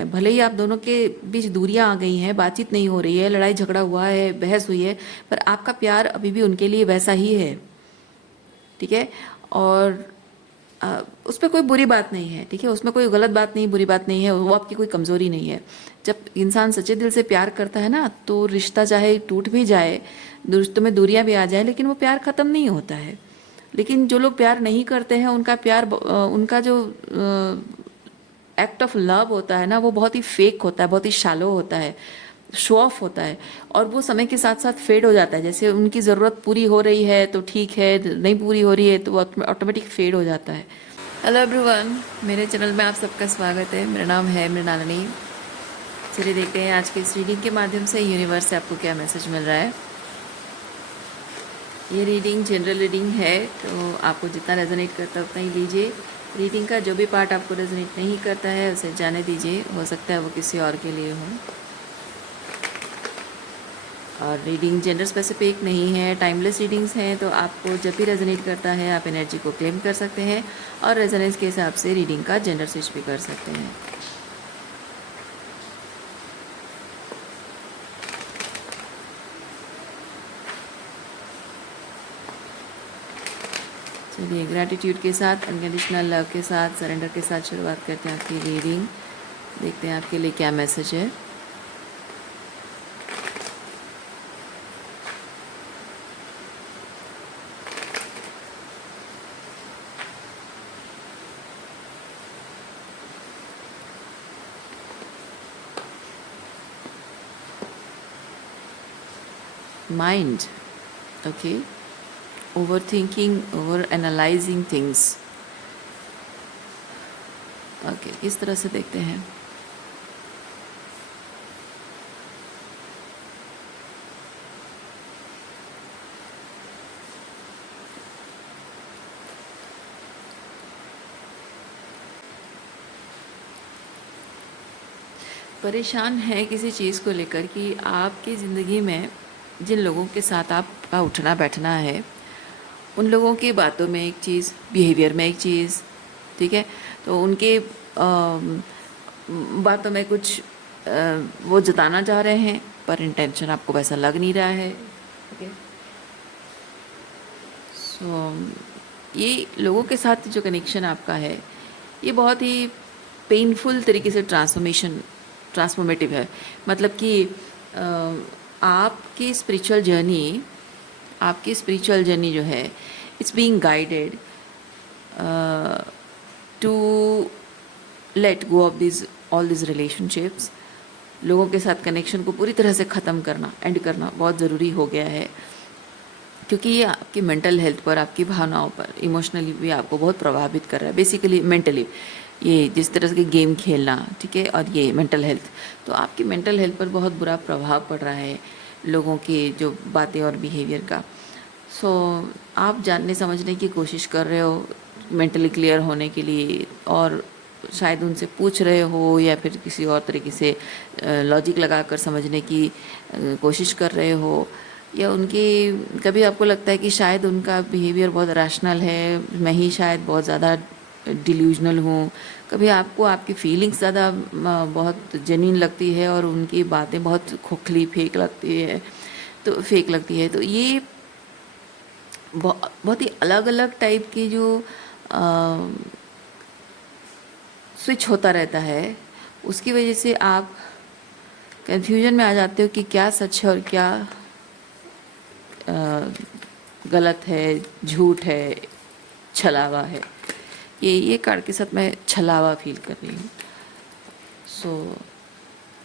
है। भले ही आप दोनों के बीच दूरियां आ गई हैं, बातचीत नहीं हो रही है, लड़ाई झगड़ा हुआ है, बहस हुई है, पर आपका प्यार अभी भी उनके लिए वैसा ही है। ठीक है। और उस पर कोई बुरी बात नहीं है। ठीक है, उसमें कोई गलत बात नहीं, बुरी बात नहीं है, वो आपकी कोई कमज़ोरी नहीं है। जब इंसान सच्चे दिल से प्यार करता है ना, तो रिश्ता चाहे टूट भी जाए, रिश्तों में दूरियां भी आ जाए, लेकिन वो प्यार ख़त्म नहीं होता है। लेकिन जो लोग प्यार नहीं करते हैं, उनका प्यार उनका जो एक्ट ऑफ लव होता है ना, वो बहुत ही फेक होता है, बहुत ही शालो होता है, शो ऑफ होता है। और वो समय के साथ साथ फेड हो जाता है। जैसे उनकी ज़रूरत पूरी हो रही है तो ठीक है, नहीं पूरी हो रही है तो वो ऑटोमेटिक फेड हो जाता है। हेलो एवरीवन, मेरे चैनल में आप सबका स्वागत है। मेरा नाम है मृणालिनी। चलिए देखते हैं आज की इस रीडिंग के माध्यम से यूनिवर्स से आपको क्या मैसेज मिल रहा है। ये रीडिंग जनरल रीडिंग है, तो आपको जितना रेजोनेट करता है उतना ही लीजिए। रीडिंग का जो भी पार्ट आपको रेजोनेट नहीं करता है उसे जाने दीजिए, हो सकता है वो किसी और के लिए हो। और रीडिंग जेंडर स्पेसिफिक नहीं है, टाइमलेस रीडिंग्स हैं, तो आपको जब भी रेजोनेट करता है आप एनर्जी को क्लेम कर सकते हैं और रेजोनेंस के हिसाब से रीडिंग का जेंडर स्विच भी कर सकते हैं। चलिए, ग्रैटिट्यूड के साथ, अनकंडीशनल लव के साथ, सरेंडर के साथ शुरुआत करते हैं आपकी रीडिंग। देखते हैं आपके लिए क्या मैसेज है। Mind, okay, over thinking, over analysing things. Okay, किस तरह से देखते हैं। परेशान है किसी चीज़ को लेकर कि आपकी ज़िंदगी में जिन लोगों के साथ आपका उठना बैठना है, उन लोगों की बातों में एक चीज़, बिहेवियर में एक चीज़। ठीक है, तो उनके बातों में कुछ वो जताना चाह रहे हैं, पर इंटेंशन आपको वैसा लग नहीं रहा है। ठीक है, सो ये लोगों के साथ जो कनेक्शन आपका है, ये बहुत ही पेनफुल तरीके से ट्रांसफॉर्मेटिव है। मतलब कि आपकी स्पिरिचुअल जर्नी जो है, it's being guided to let go of this all this relationships. लोगों के साथ कनेक्शन को पूरी तरह से ख़त्म करना, एंड करना बहुत ज़रूरी हो गया है, क्योंकि ये आपकी मेंटल हेल्थ पर, आपकी भावनाओं पर, इमोशनली भी आपको बहुत प्रभावित कर रहा है। बेसिकली मेंटली, ये जिस तरह के गेम खेलना, ठीक है, और ये मेंटल हेल्थ, तो आपकी मेंटल हेल्थ पर बहुत बुरा प्रभाव पड़ रहा है लोगों की जो बातें और बिहेवियर का। सो आप जानने समझने की कोशिश कर रहे हो मेंटली क्लियर होने के लिए, और शायद उनसे पूछ रहे हो या फिर किसी और तरीके से लॉजिक लगाकर समझने की कोशिश कर रहे हो, या उनकी कभी आपको लगता है कि शायद उनका बिहेवियर बहुत रैशनल है, मैं ही शायद बहुत ज़्यादा डिल्यूजनल हूँ। कभी आपको आपकी फीलिंग्स ज़्यादा बहुत जेन्युइन लगती है और उनकी बातें बहुत खोखली फेक लगती है। तो ये बहुत ही अलग अलग टाइप की जो स्विच होता रहता है, उसकी वजह से आप कंफ्यूजन में आ जाते हो कि क्या सच है और क्या गलत है, झूठ है, छलावा है। ये कार्ड के साथ मैं छलावा फील कर रही हूँ। सो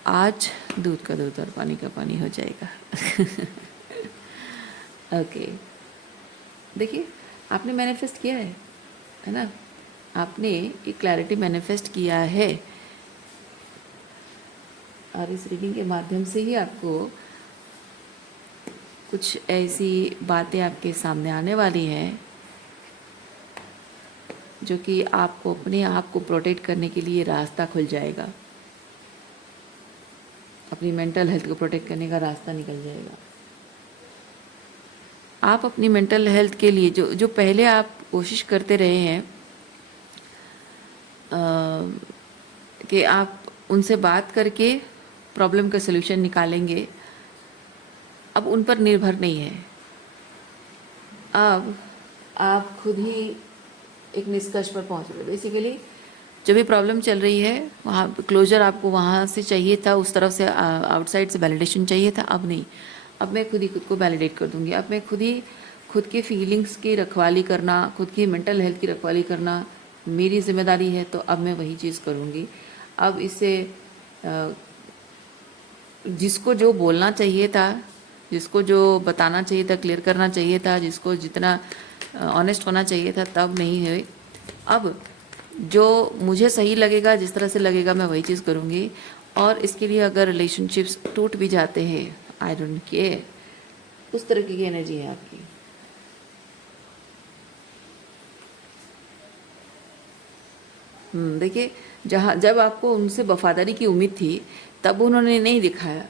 आज दूध का दूध और पानी का पानी हो जाएगा। ओके, देखिए, आपने मैनिफेस्ट किया है ना, आपने एक क्लैरिटी मैनिफेस्ट किया है, और इस रीडिंग के माध्यम से ही आपको कुछ ऐसी बातें आपके सामने आने वाली हैं जो कि आपको अपने आप को प्रोटेक्ट करने के लिए रास्ता खुल जाएगा। अपनी मेंटल हेल्थ को प्रोटेक्ट करने का रास्ता निकल जाएगा। आप अपनी मेंटल हेल्थ के लिए जो पहले आप कोशिश करते रहे हैं कि आप उनसे बात करके प्रॉब्लम का सलूशन निकालेंगे, अब उन पर निर्भर नहीं है। अब आप खुद ही एक निष्कर्ष पर पहुँच रहे हो। बेसिकली जो भी प्रॉब्लम चल रही है वहाँ क्लोजर आपको वहाँ से चाहिए था, उस तरफ से आउटसाइड से वैलिडेशन चाहिए था, अब नहीं। अब मैं खुद ही खुद को वैलिडेट कर दूँगी। अब मैं खुद ही खुद के फीलिंग्स की रखवाली करना, खुद की मेंटल हेल्थ की रखवाली करना मेरी जिम्मेदारी है, तो अब मैं वही चीज़ करूँगी। अब इससे जिसको जो बोलना चाहिए था, जिसको जो बताना चाहिए था, क्लियर करना चाहिए था, जिसको जितना ऑनेस्ट होना चाहिए था, तब नहीं हुए। अब जो मुझे सही लगेगा, जिस तरह से लगेगा, मैं वही चीज़ करूँगी। और इसके लिए अगर रिलेशनशिप्स टूट भी जाते हैं, आई डोंट केयर। उस तरह की एनर्जी है आपकी। देखिए, जब आपको उनसे वफादारी की उम्मीद थी तब उन्होंने नहीं दिखाया,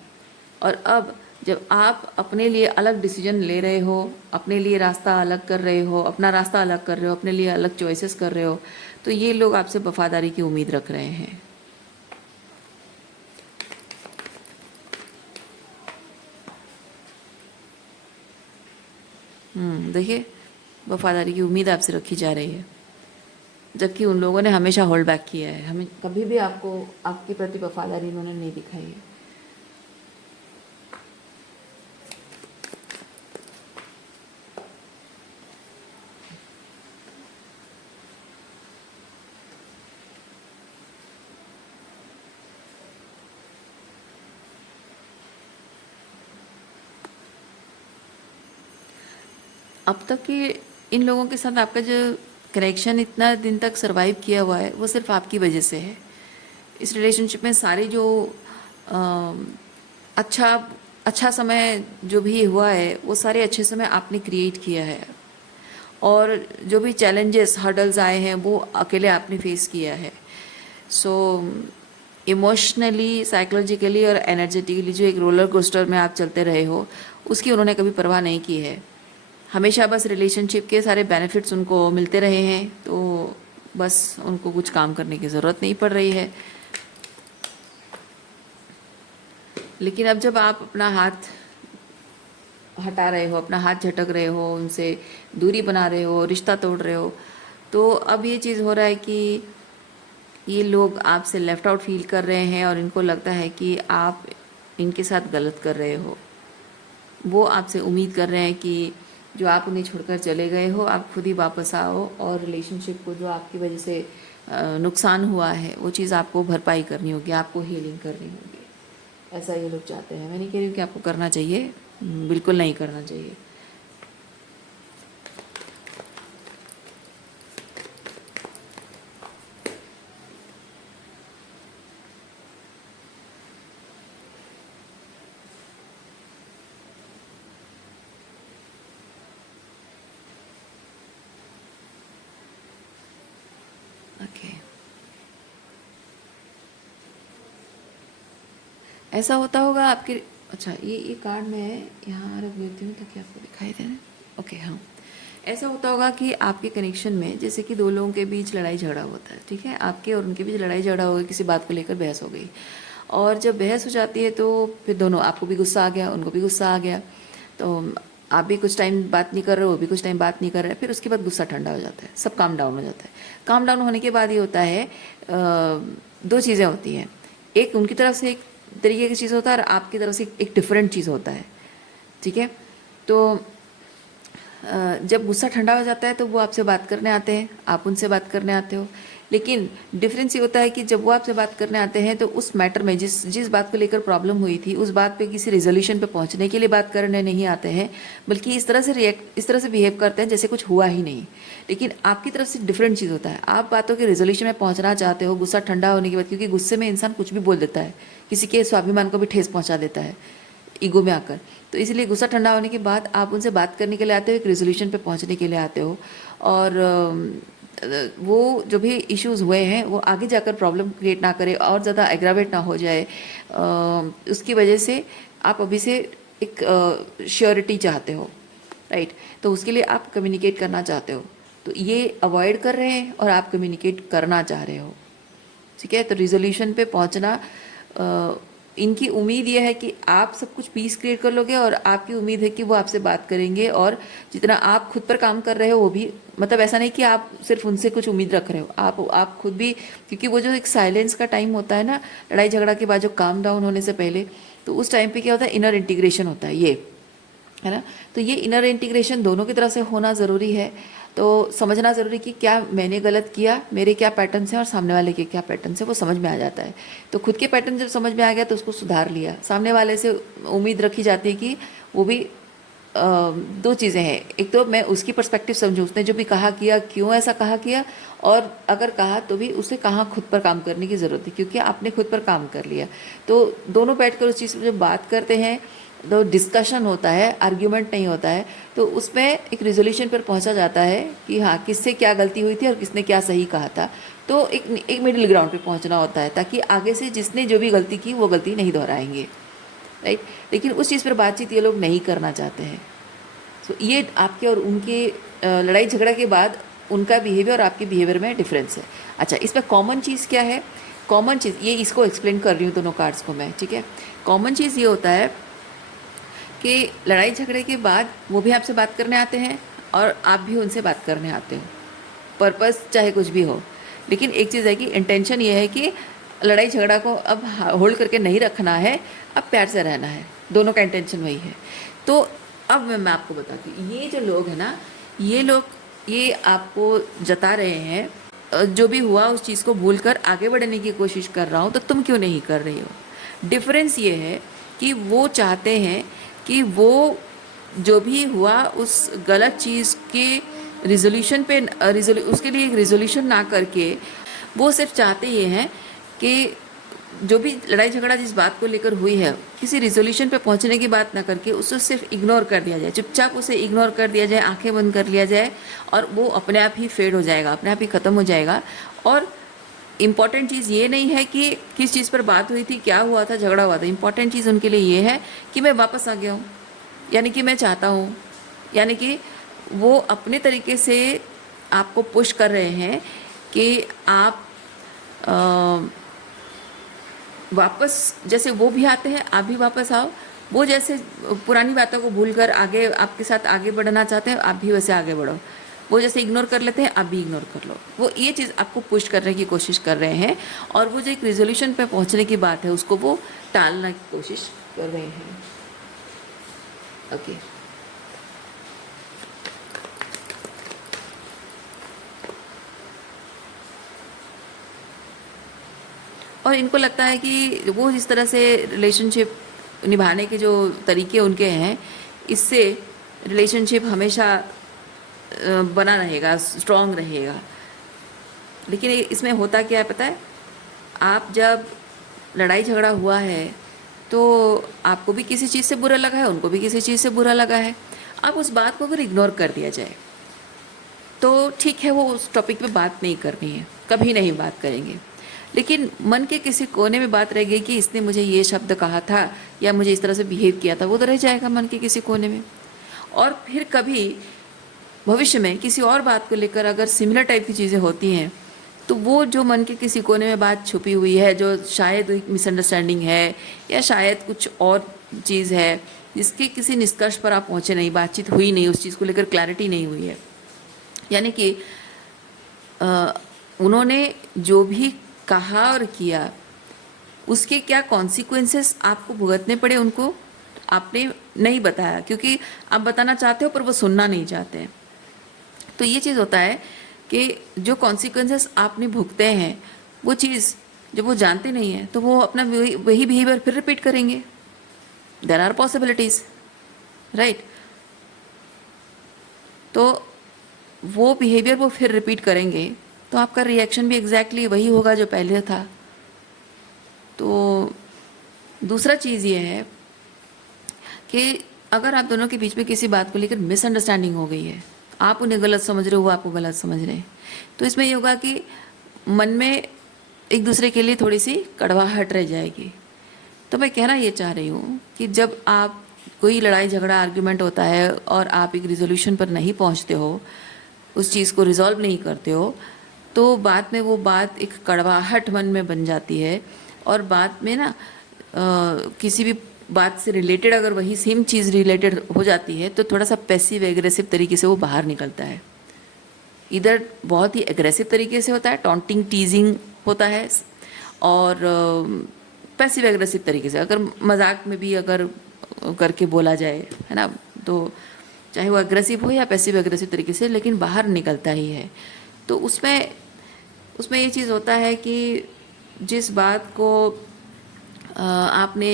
और अब जब आप अपने लिए अलग डिसीजन ले रहे हो, अपने लिए रास्ता अलग कर रहे हो, अपना रास्ता अलग कर रहे हो, अपने लिए अलग चॉइसेस कर रहे हो, तो ये लोग आपसे वफादारी की उम्मीद रख रहे हैं। देखिए, वफादारी की उम्मीद आपसे रखी जा रही है, जबकि उन लोगों ने हमेशा होल्ड बैक किया है। हमें कभी भी आपको आपके प्रति वफादारी उन्होंने नहीं दिखाई है। अब तक के इन लोगों के साथ आपका जो कनेक्शन इतना दिन तक सरवाइव किया हुआ है, वो सिर्फ आपकी वजह से है। इस रिलेशनशिप में सारे जो अ, अच्छा अच्छा समय जो भी हुआ है, वो सारे अच्छे समय आपने क्रिएट किया है, और जो भी चैलेंजेस हर्डल्स आए हैं वो अकेले आपने फेस किया है। सो इमोशनली, साइकोलॉजिकली और एनर्जेटिकली जो एक रोलर कोस्टर में आप चलते रहे हो, उसकी उन्होंने कभी परवाह नहीं की है। हमेशा बस रिलेशनशिप के सारे बेनिफिट्स उनको मिलते रहे हैं, तो बस उनको कुछ काम करने की ज़रूरत नहीं पड़ रही है। लेकिन अब जब आप अपना हाथ हटा रहे हो, अपना हाथ झटक रहे हो, उनसे दूरी बना रहे हो, रिश्ता तोड़ रहे हो, तो अब ये चीज़ हो रहा है कि ये लोग आपसे लेफ़्ट आउट फील कर रहे हैं, और इनको लगता है कि आप इनके साथ गलत कर रहे हो। वो आपसे उम्मीद कर रहे हैं कि जो आप उन्हें छोड़कर चले गए हो, आप खुद ही वापस आओ, और रिलेशनशिप को जो आपकी वजह से नुकसान हुआ है, वो चीज़ आपको भरपाई करनी होगी, आपको हीलिंग करनी होगी। ऐसा ये लोग चाहते हैं। मैं नहीं कह रही हूँ कि आपको करना चाहिए, बिल्कुल नहीं करना चाहिए। ओके, ऐसा होता होगा आपके। अच्छा, ये कार्ड मैं यहाँ रख देती हूँ ताकि आपको दिखाई दे। ओके, हाँ, ऐसा होता होगा कि आपके कनेक्शन में जैसे कि दो लोगों के बीच लड़ाई झगड़ा होता है, ठीक है, आपके और उनके बीच लड़ाई झगड़ा हो गई, किसी बात को लेकर बहस हो गई, और जब बहस हो जाती है तो फिर दोनों, आपको भी गुस्सा आ गया, उनको भी गुस्सा आ गया, तो आप भी कुछ टाइम बात नहीं कर रहे हो, वो भी कुछ टाइम बात नहीं कर रहे, फिर उसके बाद गुस्सा ठंडा हो जाता है, सब काम डाउन हो जाता है। काम डाउन होने के बाद ये होता है, दो चीज़ें होती हैं। एक उनकी तरफ से एक तरीके की चीज़ होता है, और आपकी तरफ से एक डिफरेंट चीज़ होता है, ठीक है। तो जब गुस्सा ठंडा हो जाता है तो वो आपसे बात करने आते हैं, आप उनसे बात करने आते हो, लेकिन डिफरेंस ये होता है कि जब वो आपसे बात करने आते हैं तो उस मैटर में जिस जिस बात को लेकर प्रॉब्लम हुई थी, उस बात पे किसी रिजोल्यूशन पे पहुंचने के लिए बात करने नहीं आते हैं, बल्कि इस तरह से बिहेव करते हैं जैसे कुछ हुआ ही नहीं। लेकिन आपकी तरफ से डिफरेंट चीज़ होता है, आप बातों के रिजोल्यूशन में पहुँचना चाहते हो गुस्सा ठंडा होने के बाद, क्योंकि गुस्से में इंसान कुछ भी बोल देता है, किसी के स्वाभिमान को भी ठेस पहुँचा देता है ईगो में आकर। तो इसलिए गुस्सा ठंडा होने के बाद आप उनसे बात करने के लिए आते हो, एक रेजोल्यूशन पे पहुंचने के लिए आते हो, और वो जो भी इश्यूज हुए हैं वो आगे जाकर प्रॉब्लम क्रिएट ना करे और ज़्यादा एग्रावेट ना हो जाए, उसकी वजह से आप अभी से एक श्योरिटी चाहते हो, राइट। तो उसके लिए आप कम्युनिकेट करना चाहते हो, तो ये अवॉइड कर रहे हैं और आप कम्युनिकेट करना चाह रहे हो, ठीक है। तो रिजोल्यूशन पे पहुंचना, इनकी उम्मीद ये है कि आप सब कुछ पीस क्रिएट कर लोगे और आपकी उम्मीद है कि वो आपसे बात करेंगे, और जितना आप खुद पर काम कर रहे हो वो भी, मतलब ऐसा नहीं कि आप सिर्फ उनसे कुछ उम्मीद रख रहे हो, आप खुद भी, क्योंकि वो जो एक साइलेंस का टाइम होता है ना लड़ाई झगड़ा के बाद, जो काम डाउन होने से पहले, तो उस टाइम पे क्या होता है, इनर इंटीग्रेशन होता है, ये है ना। तो ये इनर इंटीग्रेशन दोनों की तरफ से होना ज़रूरी है। तो समझना ज़रूरी कि क्या मैंने गलत किया, मेरे क्या पैटर्न्स हैं और सामने वाले के क्या पैटर्न्स हैं, वो समझ में आ जाता है। तो खुद के पैटर्न जब समझ में आ गया तो उसको सुधार लिया। सामने वाले से उम्मीद रखी जाती है कि वो भी दो चीज़ें हैं, एक तो मैं उसकी पर्सपेक्टिव समझूँ, उसने जो भी कहा किया क्यों ऐसा कहा किया, और अगर कहा तो भी उसे कहाँ खुद पर काम करने की ज़रूरत है, क्योंकि आपने खुद पर काम कर लिया। तो दोनों बैठकर उस चीज़ पर जब बात करते हैं तो डिस्कशन होता है, आर्ग्यूमेंट नहीं होता है, तो उसमें एक रिजोल्यूशन पर पहुंचा जाता है कि हाँ किससे क्या गलती हुई थी और किसने क्या सही कहा था। तो एक मिडिल ग्राउंड पे पहुंचना होता है, ताकि आगे से जिसने जो भी गलती की वो गलती नहीं दोहराएंगे, राइट। लेकिन उस चीज़ पर बातचीत ये लोग नहीं करना चाहते हैं। तो ये आपके और उनके लड़ाई झगड़ा के बाद उनका बिहेवियर और आपके बिहेवियर में डिफरेंस है। अच्छा, इसमें कॉमन चीज़ क्या है? कॉमन चीज़ ये, इसको एक्सप्लेन कर रही हूँ दोनों कार्ड्स को मैं, ठीक है। कॉमन चीज़ ये होता है कि लड़ाई झगड़े के बाद वो भी आपसे बात करने आते हैं और आप भी उनसे बात करने आते हो, पर्पस चाहे कुछ भी हो। लेकिन एक चीज़ है कि इंटेंशन ये है कि लड़ाई झगड़ा को अब होल्ड करके नहीं रखना है, अब प्यार से रहना है, दोनों का इंटेंशन वही है। तो अब मैं आपको बताती हूँ, ये जो लोग हैं ना, ये लोग ये आपको जता रहे हैं जो भी हुआ उस चीज़ को भूल कर आगे बढ़ने की कोशिश कर रहा हूँ, तो तुम क्यों नहीं कर रही हो। डिफरेंस ये है कि वो चाहते हैं कि वो जो भी हुआ उस गलत चीज़ के रिजोल्यूशन पे उसके लिए एक रिजोल्यूशन ना करके, वो सिर्फ चाहते ये हैं कि जो भी लड़ाई झगड़ा जिस बात को लेकर हुई है, किसी रिजोल्यूशन पे पहुंचने की बात ना करके उसको सिर्फ इग्नोर कर दिया जाए, चुपचाप उसे इग्नोर कर दिया जाए, आंखें बंद कर लिया जाए, और वो अपने आप ही फेड हो जाएगा, अपने आप ही ख़त्म हो जाएगा। और इम्पॉर्टेंट चीज़ ये नहीं है कि किस चीज़ पर बात हुई थी, क्या हुआ था, झगड़ा हुआ था। इम्पॉर्टेंट चीज़ उनके लिए ये है कि मैं वापस आ गया हूँ, यानी कि मैं चाहता हूँ, यानी कि वो अपने तरीके से आपको पुश कर रहे हैं कि आप वापस, जैसे वो भी आते हैं आप भी वापस आओ। वो जैसे पुरानी बातों को भूलकर आगे आपके साथ आगे बढ़ना चाहते हैं, आप भी वैसे आगे बढ़ो। वो जैसे इग्नोर कर लेते हैं, आप भी इग्नोर कर लो। वो ये चीज़ आपको पुश करने की कोशिश कर रहे हैं, और वो जो एक रिजोल्यूशन पे पहुंचने की बात है उसको वो टालने की कोशिश कर रहे हैं। ओके, और इनको लगता है कि वो जिस तरह से रिलेशनशिप निभाने के जो तरीके उनके हैं, इससे रिलेशनशिप हमेशा बना रहेगा, स्ट्रॉन्ग रहेगा। लेकिन इसमें होता क्या है पता है, आप जब लड़ाई झगड़ा हुआ है तो आपको भी किसी चीज़ से बुरा लगा है, उनको भी किसी चीज़ से बुरा लगा है। अब उस बात को अगर इग्नोर कर दिया जाए तो ठीक है, वो उस टॉपिक पे बात नहीं करनी है, कभी नहीं बात करेंगे। लेकिन मन के किसी कोने में बात रह गई कि इसने मुझे ये शब्द कहा था या मुझे इस तरह से बिहेव किया था, वो तो रह जाएगा मन के किसी कोने में। और फिर कभी भविष्य में किसी और बात को लेकर अगर सिमिलर टाइप की चीज़ें होती हैं, तो वो जो मन के किसी कोने में बात छुपी हुई है, जो शायद एक मिसअंडरस्टैंडिंग है या शायद कुछ और चीज़ है जिसके किसी निष्कर्ष पर आप पहुँचे नहीं, बातचीत हुई नहीं, उस चीज़ को लेकर क्लैरिटी नहीं हुई है, यानी कि उन्होंने जो भी कहा और किया उसके क्या कॉन्सिक्वेंसेस आपको भुगतने पड़े, उनको आपने नहीं बताया, क्योंकि आप बताना चाहते हो पर वो सुनना नहीं चाहते हैं। तो ये चीज़ होता है कि जो कॉन्सिक्वेंसेस आपने भुगते हैं, वो चीज़ जब वो जानते नहीं हैं तो वो अपना वही बिहेवियर फिर रिपीट करेंगे। There are possibilities, right. तो वो बिहेवियर वो फिर रिपीट करेंगे, तो आपका रिएक्शन भी एग्जैक्टली वही होगा जो पहले था। तो दूसरा चीज़ ये है कि अगर आप दोनों के बीच में किसी बात को लेकर मिसअंडरस्टैंडिंग हो गई है, आप उन्हें गलत समझ रहे हो, वो आपको गलत समझ रहे हैं, तो इसमें ये होगा कि मन में एक दूसरे के लिए थोड़ी सी कड़वाहट रह जाएगी। तो मैं कहना ये चाह रही हूँ कि जब आप कोई लड़ाई झगड़ा आर्ग्यूमेंट होता है और आप एक रिजोल्यूशन पर नहीं पहुँचते हो, उस चीज़ को रिजॉल्व नहीं करते हो, तो बाद में वो बात एक कड़वाहट मन में बन जाती है, और बाद में ना किसी भी बात से रिलेटेड अगर वही सेम चीज़ रिलेटेड हो जाती है तो थोड़ा सा पैसिव एग्रेसिव तरीके से वो बाहर निकलता है। इधर बहुत ही एग्रेसिव तरीके से होता है, टॉन्टिंग टीजिंग होता है, और पैसिव एग्रेसिव तरीके से अगर मजाक में भी अगर करके बोला जाए, है ना, तो चाहे वो एग्रेसिव हो या पैसिव एग्रेसिव तरीके से, लेकिन बाहर निकलता ही है। तो उसमें उसमें ये चीज़ होता है कि जिस बात को आपने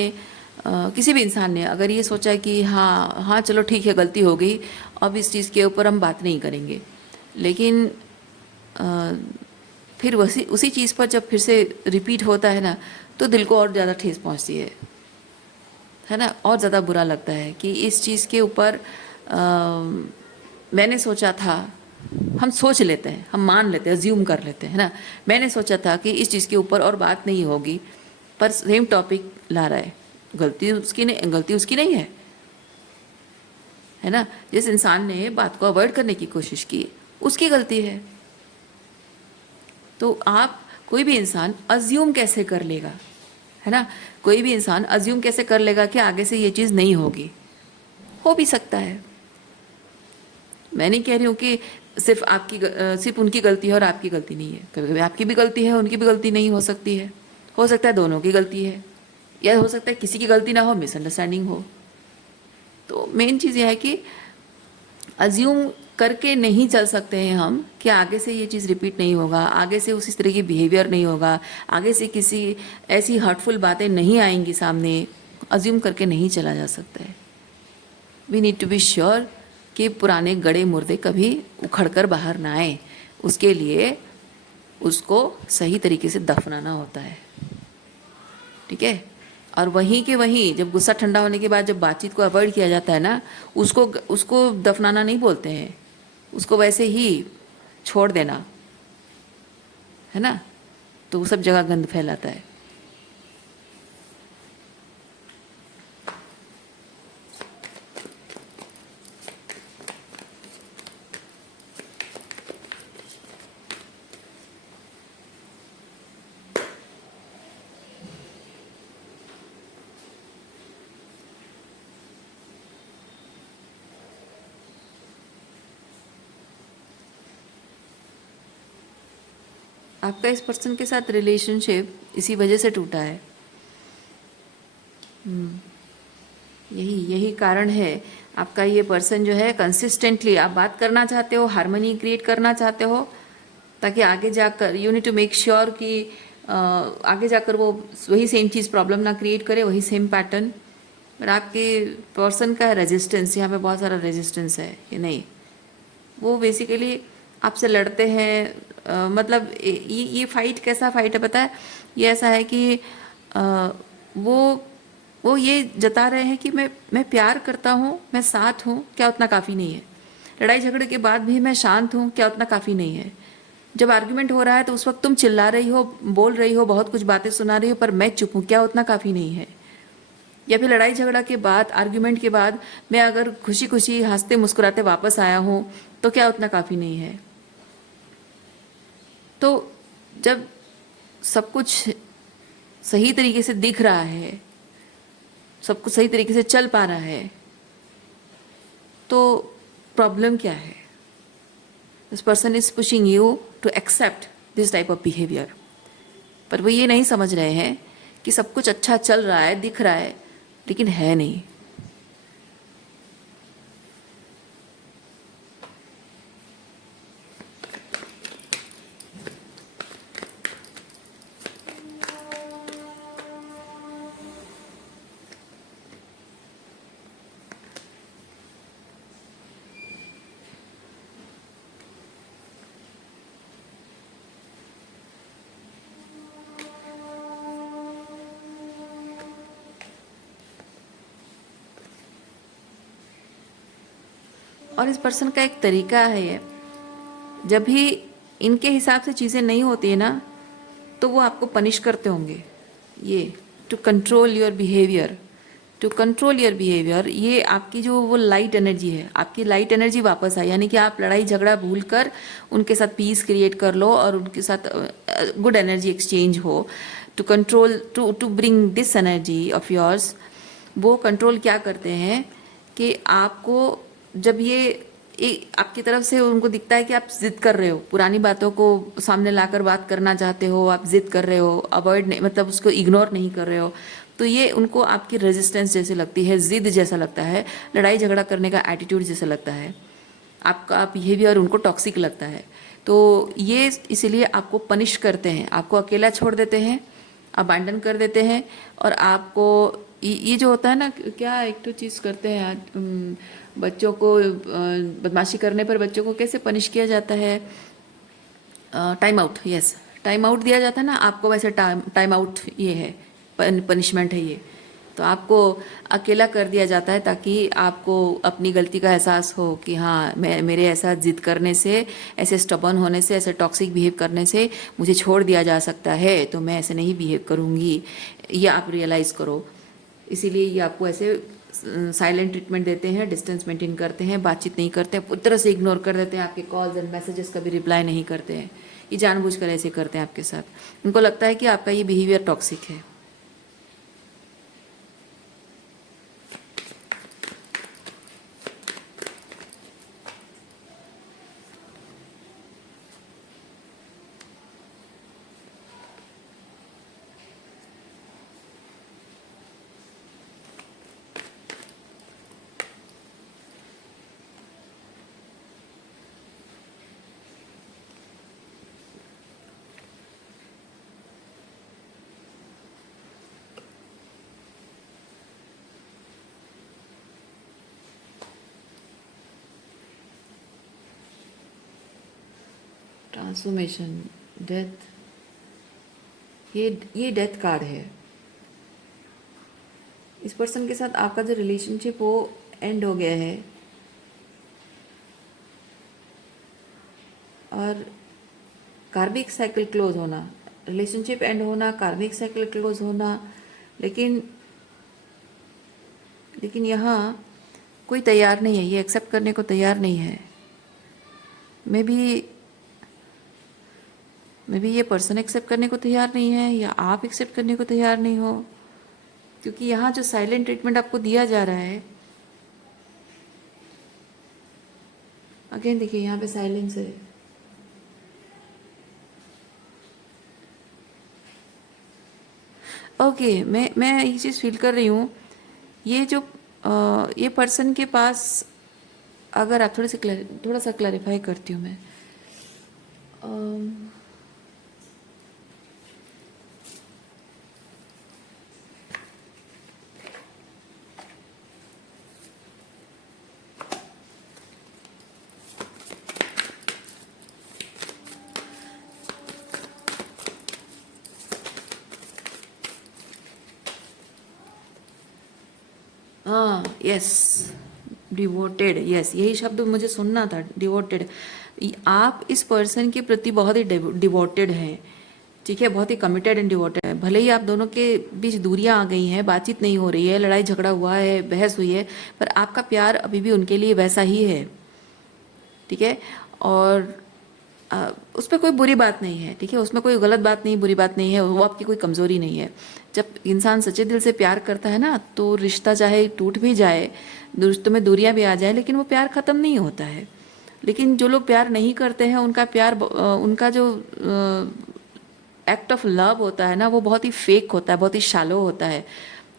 किसी भी इंसान ने अगर ये सोचा कि हाँ हाँ चलो ठीक है गलती हो गई, अब इस चीज़ के ऊपर हम बात नहीं करेंगे, लेकिन फिर उसी चीज़ पर जब फिर से रिपीट होता है ना, तो दिल को और ज़्यादा ठेस पहुंचती है ना, और ज़्यादा बुरा लगता है कि इस चीज़ के ऊपर मैंने सोचा था, हम सोच लेते हैं, हम मान लेते हैं, अज्यूम कर लेते हैं, है ना, मैंने सोचा था कि इस चीज़ के ऊपर और बात नहीं होगी, पर सेम टॉपिक ला रहा है। गलती उसकी नहीं है ना। जिस इंसान ने बात को अवॉइड करने की कोशिश की उसकी गलती है। तो आप कोई भी इंसान अज्यूम कैसे कर लेगा, है ना, कोई भी इंसान अज्यूम कैसे कर लेगा कि आगे से ये चीज़ नहीं होगी। हो भी सकता है, मैं नहीं कह रही हूँ कि सिर्फ उनकी गलती है और आपकी गलती नहीं है। कभी कभी आपकी भी गलती है, उनकी भी गलती नहीं हो सकती है, हो सकता है दोनों की गलती है, या हो सकता है किसी की गलती ना हो, मिसअंडरस्टैंडिंग हो। तो मेन चीज़ यह है कि अज्यूम करके नहीं चल सकते हैं हम कि आगे से ये चीज़ रिपीट नहीं होगा, आगे से उसी तरह की बिहेवियर नहीं होगा, आगे से किसी ऐसी हर्टफुल बातें नहीं आएंगी सामने। अज्यूम करके नहीं चला जा सकता है। We need to be sure कि पुराने गड़े मुर्दे कभी उखड़ कर बाहर ना आए, उसके लिए उसको सही तरीके से दफनाना होता है, ठीक है। और वहीं के वहीं जब गुस्सा ठंडा होने के बाद जब बातचीत को अवॉइड किया जाता है ना, उसको दफनाना नहीं बोलते हैं, उसको वैसे ही छोड़ देना, है ना, तो वो सब जगह गंद फैलाता है। आपका इस पर्सन के साथ रिलेशनशिप इसी वजह से टूटा है। यही कारण है। आपका ये पर्सन जो है कंसिस्टेंटली आप बात करना चाहते हो, हार्मनी क्रिएट करना चाहते हो, ताकि आगे जाकर you need to make sure कि आगे जाकर वो वही सेम चीज़ प्रॉब्लम ना क्रिएट करे, वही सेम पैटर्न। पर आपके पर्सन का रेजिस्टेंस, यहाँ पे बहुत सारा रेजिस्टेंस है कि नहीं, वो बेसिकली आपसे लड़ते हैं। मतलब ये फाइट कैसा फाइट है पता है, ये ऐसा है कि वो ये जता रहे हैं कि मैं प्यार करता हूँ, मैं साथ हूँ, क्या उतना काफ़ी नहीं है। लड़ाई झगड़े के बाद भी मैं शांत हूँ, क्या उतना काफ़ी नहीं है। जब आर्गुमेंट हो रहा है तो उस वक्त तुम चिल्ला रही हो, बोल रही हो, बहुत कुछ बातें सुना रही हो, पर मैं चुप हूँ, क्या उतना काफ़ी नहीं है। या फिर लड़ाई झगड़ा के बाद, आर्गुमेंट के बाद मैं अगर खुशी खुशी हंसते मुस्कुराते वापस आया हूँ, तो क्या उतना काफ़ी नहीं है। तो जब सब कुछ सही तरीके से दिख रहा है, सब कुछ सही तरीके से चल पा रहा है, तो प्रॉब्लम क्या है। This person is pushing you to accept this type of behaviour, पर वो ये नहीं समझ रहे हैं कि सब कुछ अच्छा चल रहा है, दिख रहा है, लेकिन है नहीं। और इस पर्सन का एक तरीका है ये, जब भी इनके हिसाब से चीज़ें नहीं होती है ना, तो वो आपको पनिश करते होंगे, ये to control your behaviour, to control your behaviour. ये आपकी जो वो लाइट एनर्जी है, आपकी लाइट एनर्जी वापस आए, यानी कि आप लड़ाई झगड़ा भूल कर उनके साथ पीस क्रिएट कर लो और उनके साथ गुड एनर्जी एक्सचेंज हो। To control, to bring this energy of yours. वो कंट्रोल क्या करते हैं कि आपको जब आपकी तरफ से उनको दिखता है कि आप जिद कर रहे हो, पुरानी बातों को सामने लाकर बात करना चाहते हो, आप जिद कर रहे हो, अवॉइड नहीं, मतलब उसको इग्नोर नहीं कर रहे हो, तो ये उनको आपकी रेजिस्टेंस जैसी लगती है, जिद जैसा लगता है, लड़ाई झगड़ा करने का एटीट्यूड जैसा लगता है, आपका बिहेवियर उनको टॉक्सिक लगता है। तो ये इसीलिए आपको पनिश करते हैं, आपको अकेला छोड़ देते हैं, अबैंडन कर देते हैं। और आपको ये जो होता है ना, क्या एक तो चीज़ करते हैं आज, बच्चों को बदमाशी करने पर बच्चों को कैसे पनिश किया जाता है, time out, yes, time out दिया जाता है ना आपको, वैसे टाइम आउट ये है, पनिशमेंट है ये। तो आपको अकेला कर दिया जाता है ताकि आपको अपनी गलती का एहसास हो कि हाँ, मेरे ऐसा जिद करने से, ऐसे स्टबर्न होने से, ऐसे टॉक्सिक बिहेव करने से मुझे छोड़ दिया जा सकता है, तो मैं ऐसे नहीं बिहेव करूँगी, ये आप रियलाइज़ करो। इसीलिए ये आपको ऐसे साइलेंट ट्रीटमेंट देते हैं, डिस्टेंस मेंटेन करते हैं, बातचीत नहीं करते हैं, पूरी तरह से इग्नोर कर देते हैं, आपके कॉल्स एंड मैसेजेस का भी रिप्लाई नहीं करते हैं। ये जानबूझकर ऐसे करते हैं आपके साथ, उनको लगता है कि आपका ये बिहेवियर टॉक्सिक है। ट्रांसफॉर्मेशन, डेथ, ये डेथ कार्ड है। इस पर्सन के साथ आपका जो रिलेशनशिप वो एंड हो गया है, और कार्मिक साइकिल क्लोज होना, रिलेशनशिप एंड होना, कार्मिक साइकिल क्लोज होना, लेकिन यहाँ कोई तैयार नहीं है, ये एक्सेप्ट करने को तैयार नहीं है। मे बी ये पर्सन एक्सेप्ट करने को तैयार नहीं है, या आप एक्सेप्ट करने को तैयार नहीं हो, क्योंकि यहाँ जो साइलेंट ट्रीटमेंट आपको दिया जा रहा है, अगेन देखिए यहाँ पे साइलेंस है। ओके, मैं ये चीज़ फील कर रही हूँ, ये जो ये पर्सन के पास, अगर आप थोड़ा सा क्लैरिफाई करती हूँ मैं, हाँ, यस, डिवोटेड, यस, यही शब्द मुझे सुनना था, डिवोटेड। आप इस पर्सन के प्रति बहुत ही डिवोटेड हैं, ठीक है, बहुत ही कमिटेड एंड डिवोटेड है। भले ही आप दोनों के बीच दूरियां आ गई हैं, बातचीत नहीं हो रही है, लड़ाई झगड़ा हुआ है, बहस हुई है, पर आपका प्यार अभी भी उनके लिए वैसा ही है, ठीक है। और उस पर कोई बुरी बात नहीं है, ठीक है, उसमें कोई गलत बात नहीं, बुरी बात नहीं है, वो आपकी कोई कमज़ोरी नहीं है। जब इंसान सच्चे दिल से प्यार करता है ना, तो रिश्ता चाहे टूट भी जाए, रिश्तों में दूरियां भी आ जाए, लेकिन वो प्यार ख़त्म नहीं होता है। लेकिन जो लोग प्यार नहीं करते हैं, उनका प्यार, उनका जो एक्ट ऑफ लव होता है ना, वो बहुत ही फेक होता है, बहुत ही शालो होता है,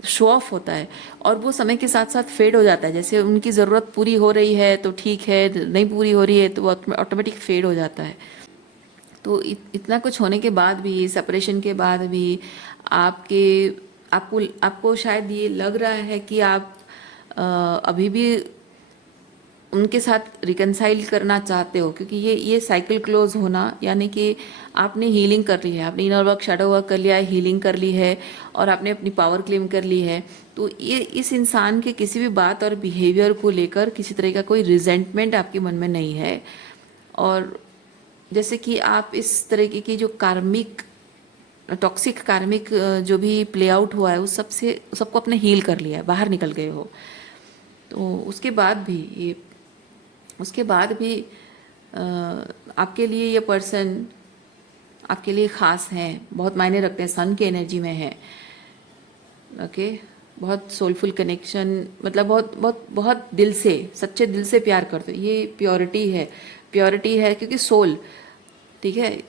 शो ऑफ होता है, और वो समय के साथ साथ फेड हो जाता है। जैसे उनकी ज़रूरत पूरी हो रही है तो ठीक है, नहीं पूरी हो रही है तो वो ऑटोमेटिक फेड हो जाता है। तो इतना कुछ होने के बाद भी, सेपरेशन के बाद भी, आपको शायद ये लग रहा है कि आप अभी भी उनके साथ रिकनसाइल करना चाहते हो, क्योंकि ये साइकिल क्लोज होना, यानी कि आपने हीलिंग कर ली है, आपने इनर वर्क, शैडो वर्क कर लिया है, हीलिंग कर ली है, और आपने अपनी पावर क्लेम कर ली है। तो ये इस इंसान के किसी भी बात और बिहेवियर को लेकर किसी तरह का कोई रिजेंटमेंट आपके मन में नहीं है। और जैसे कि आप इस तरीके की जो कार्मिक टॉक्सिक कार्मिक जो भी प्ले आउट हुआ है उस सबसे सबको अपने हील कर लिया है, बाहर निकल गए हो। तो उसके बाद भी आपके लिए ये पर्सन आपके लिए ख़ास हैं, बहुत मायने रखते हैं, सन की एनर्जी में है। ओके, बहुत सोलफुल कनेक्शन, मतलब बहुत बहुत बहुत दिल से, सच्चे दिल से प्यार करते हो। ये प्योरिटी है क्योंकि सोल, ठीक है,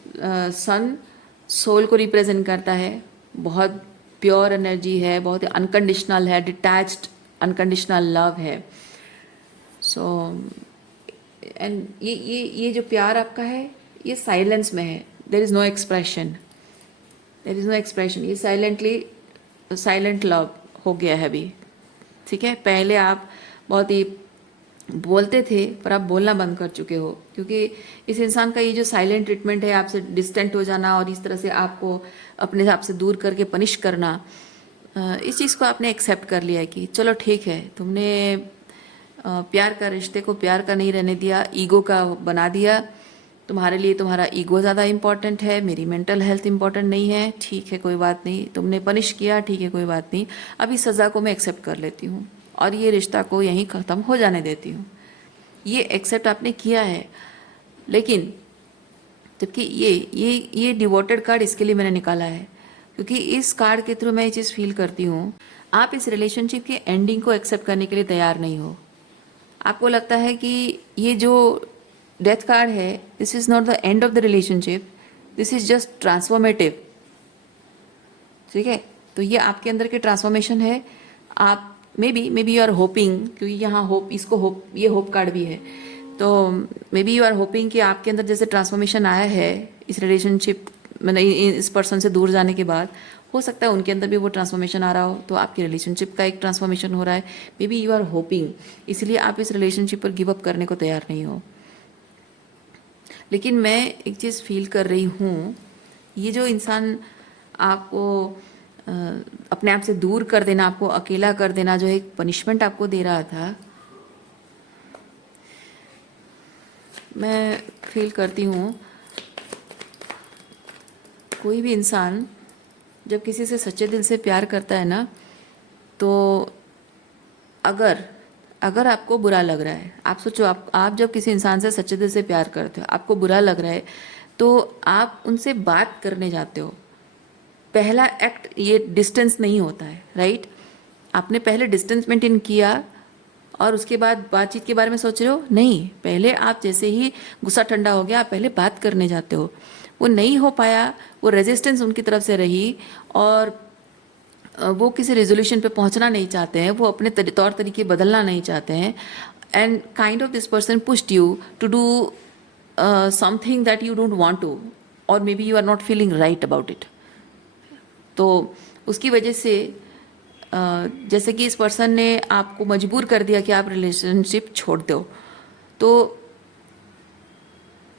सन सोल को रिप्रेजेंट करता है। बहुत प्योर एनर्जी है, बहुत अनकंडीशनल है, डिटैच्ड अनकंडीशनल लव है। सो एंड ये जो प्यार आपका है ये साइलेंस में है। देयर इज़ नो एक्सप्रेशन, ये साइलेंट लव हो गया है अभी। ठीक है, पहले आप बहुत ही बोलते थे पर आप बोलना बंद कर चुके हो, क्योंकि इस इंसान का ये जो साइलेंट ट्रीटमेंट है, आपसे डिस्टेंट हो जाना और इस तरह से आपको अपने आप से दूर करके पनिश करना, इस चीज़ को आपने एक्सेप्ट कर लिया है कि चलो ठीक है, तुमने प्यार का रिश्ते को प्यार का नहीं रहने दिया, ईगो का बना दिया। तुम्हारे लिए तुम्हारा ईगो ज़्यादा इम्पॉर्टेंट है, मेरी मेंटल हेल्थ इम्पॉर्टेंट नहीं है। ठीक है, कोई बात नहीं, तुमने पनिश किया, ठीक है, कोई बात नहीं। अभी सज़ा को मैं एक्सेप्ट कर लेती हूँ और ये रिश्ता को यहीं ख़त्म हो जाने देती हूँ। ये एक्सेप्ट आपने किया है, लेकिन जबकि ये डिवोटेड कार्ड इसके लिए मैंने निकाला है, क्योंकि इस कार्ड के थ्रू मैं ये चीज़ फील करती हूँ, आप इस रिलेशनशिप की एंडिंग को एक्सेप्ट करने के लिए तैयार नहीं हो। आपको लगता है कि ये जो डेथ कार्ड है, this is not the end of the relationship, this is just transformative. ठीक है, तो ये आपके अंदर के ट्रांसफॉर्मेशन है। आप maybe you are hoping, क्योंकि यहाँ होप, इसको होप, ये होप कार्ड भी है, तो maybe you are hoping कि आपके अंदर जैसे ट्रांसफॉर्मेशन आया है इस रिलेशनशिप मतलब इस पर्सन से दूर जाने के बाद, हो सकता है उनके अंदर भी वो ट्रांसफॉर्मेशन आ रहा हो, तो आपकी रिलेशनशिप का एक ट्रांसफॉर्मेशन हो रहा है। Maybe you are hoping, इसलिए आप इस रिलेशनशिप पर गिव अप करने को तैयार नहीं हो। लेकिन मैं एक चीज़ फील कर रही हूँ, ये जो इंसान आपको अपने आप से दूर कर देना, आपको अकेला कर देना, जो एक पनिशमेंट आपको दे रहा था, मैं फील करती हूँ कोई भी इंसान जब किसी से सच्चे दिल से प्यार करता है ना, तो अगर आपको बुरा लग रहा है, आप सोचो, आप जब किसी इंसान से सच्चे दिल से प्यार करते हो, आपको बुरा लग रहा है, तो आप उनसे बात करने जाते हो। पहला एक्ट ये डिस्टेंस नहीं होता है, राइट? आपने पहले डिस्टेंस मेंटेन किया और उसके बाद बातचीत के बारे में सोच रहे हो? नहीं, पहले आप जैसे ही गुस्सा ठंडा हो गया, आप पहले बात करने जाते हो। वो नहीं हो पाया, वो रेजिस्टेंस उनकी तरफ से रही और वो किसी रेजोल्यूशन पे पहुंचना नहीं चाहते हैं, वो अपने तौर तरीके बदलना नहीं चाहते हैं, and kind of this person pushed you to do something that you don't want to, और maybe you are not feeling right about it. तो उसकी वजह से जैसे कि इस पर्सन ने आपको मजबूर कर दिया कि आप रिलेशनशिप छोड़ दो, तो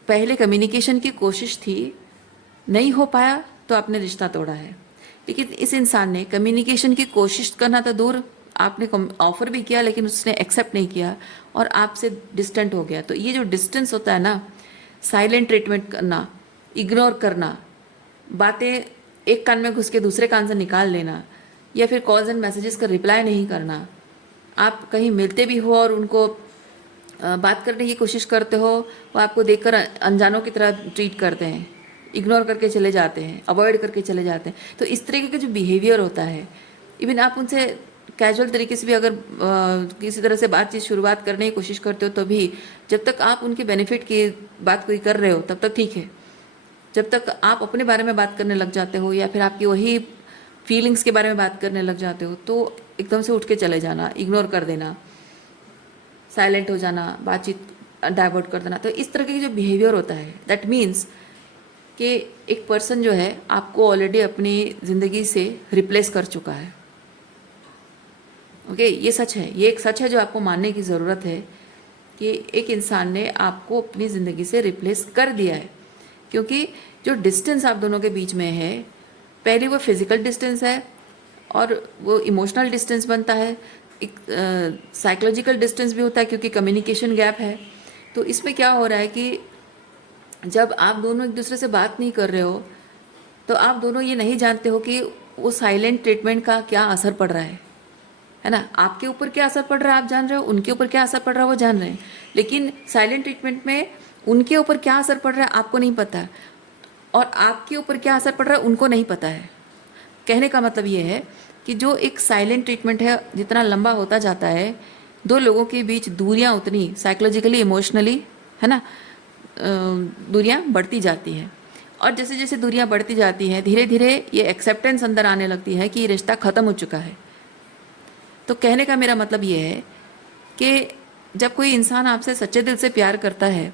पहले कम्युनिकेशन की कोशिश थी, नहीं हो पाया तो आपने रिश्ता तोड़ा है। लेकिन इस इंसान ने कम्युनिकेशन की कोशिश करना तो दूर, आपने ऑफर भी किया लेकिन उसने एक्सेप्ट नहीं किया और आपसे डिस्टेंट हो गया। तो ये जो डिस्टेंस होता है ना, साइलेंट ट्रीटमेंट करना, इग्नोर करना, बातें एक कान में घुस के दूसरे कान से निकाल लेना, या फिर कॉल्स एंड मैसेजेस का रिप्लाई नहीं करना। आप कहीं मिलते भी हो और उनको बात करने की कोशिश करते हो, वो आपको देखकर अनजानों की तरह ट्रीट करते हैं, इग्नोर करके चले जाते हैं, अवॉइड करके चले जाते हैं। तो इस तरीके का जो बिहेवियर होता है, इवन आप उनसे कैजुअल तरीके से भी अगर किसी तरह से बातचीत शुरुआत करने की कोशिश करते हो, तो भी जब तक आप उनके बेनिफिट की बात कोई कर रहे हो तब तक ठीक है। जब तक आप अपने बारे में बात करने लग जाते हो या फिर आपकी वही फीलिंग्स के बारे में बात करने लग जाते हो, तो एकदम से उठ के चले जाना, इग्नोर कर देना, साइलेंट हो जाना, बातचीत डाइवर्ट कर देना। तो इस तरह के जो बिहेवियर होता है, दैट मीन्स कि एक पर्सन जो है आपको ऑलरेडी अपनी ज़िंदगी से रिप्लेस कर चुका है। ओके, ये सच है, ये एक सच है जो आपको मानने की ज़रूरत है कि एक इंसान ने आपको अपनी ज़िंदगी से रिप्लेस कर दिया है। क्योंकि जो डिस्टेंस आप दोनों के बीच में है, पहले वो फिज़िकल डिस्टेंस है और वो इमोशनल डिस्टेंस बनता है, एक साइकोलॉजिकल डिस्टेंस भी होता है क्योंकि कम्युनिकेशन गैप है। तो इसमें क्या हो रहा है कि जब आप दोनों एक दूसरे से बात नहीं कर रहे हो, तो आप दोनों ये नहीं जानते हो कि वो साइलेंट ट्रीटमेंट का क्या असर पड़ रहा है ना। आपके ऊपर क्या असर पड़ रहा है आप जान रहे हो, उनके ऊपर क्या असर पड़ रहा है वो जान रहे हैं, लेकिन साइलेंट ट्रीटमेंट में उनके ऊपर क्या असर पड़ रहा है आपको नहीं पता, और आपके ऊपर क्या असर पड़ रहा है उनको नहीं पता है। कहने का मतलब ये है कि जो एक साइलेंट ट्रीटमेंट है, जितना लंबा होता जाता है, दो लोगों के बीच दूरियां उतनी साइकोलॉजिकली इमोशनली, है ना, दूरियां बढ़ती जाती हैं। और जैसे जैसे दूरियां बढ़ती जाती हैं, धीरे धीरे ये एक्सेप्टेंस अंदर आने लगती है कि ये रिश्ता ख़त्म हो चुका है। तो कहने का मेरा मतलब ये है कि जब कोई इंसान आपसे सच्चे दिल से प्यार करता है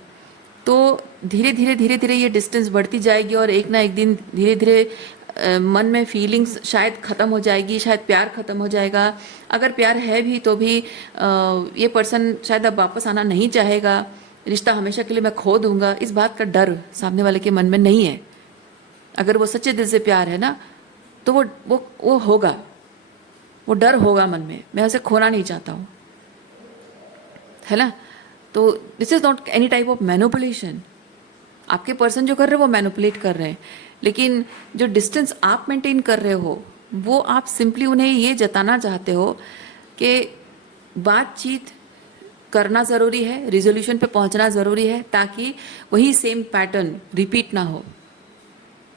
तो धीरे धीरे ये डिस्टेंस बढ़ती जाएगी, और एक ना एक दिन धीरे धीरे मन में फीलिंग्स शायद ख़त्म हो जाएगी, शायद प्यार ख़त्म हो जाएगा। अगर प्यार है भी तो भी ये पर्सन शायद अब वापस आना नहीं चाहेगा, रिश्ता हमेशा के लिए मैं खो दूंगा, इस बात का डर सामने वाले के मन में नहीं है। अगर वो सच्चे दिल से प्यार है ना, तो वो होगा, वो डर होगा मन में, मैं उसे खोना नहीं चाहता हूँ, है ना। तो this is not any type of manipulation. आपके पर्सन जो कर रहे हैं वो मैनिपुलेट कर रहे हैं, लेकिन जो डिस्टेंस आप मेंटेन कर रहे हो वो आप सिंपली उन्हें ये जताना चाहते हो कि बातचीत करना ज़रूरी है, रिजोल्यूशन पे पहुंचना ज़रूरी है, ताकि वही सेम पैटर्न रिपीट ना हो।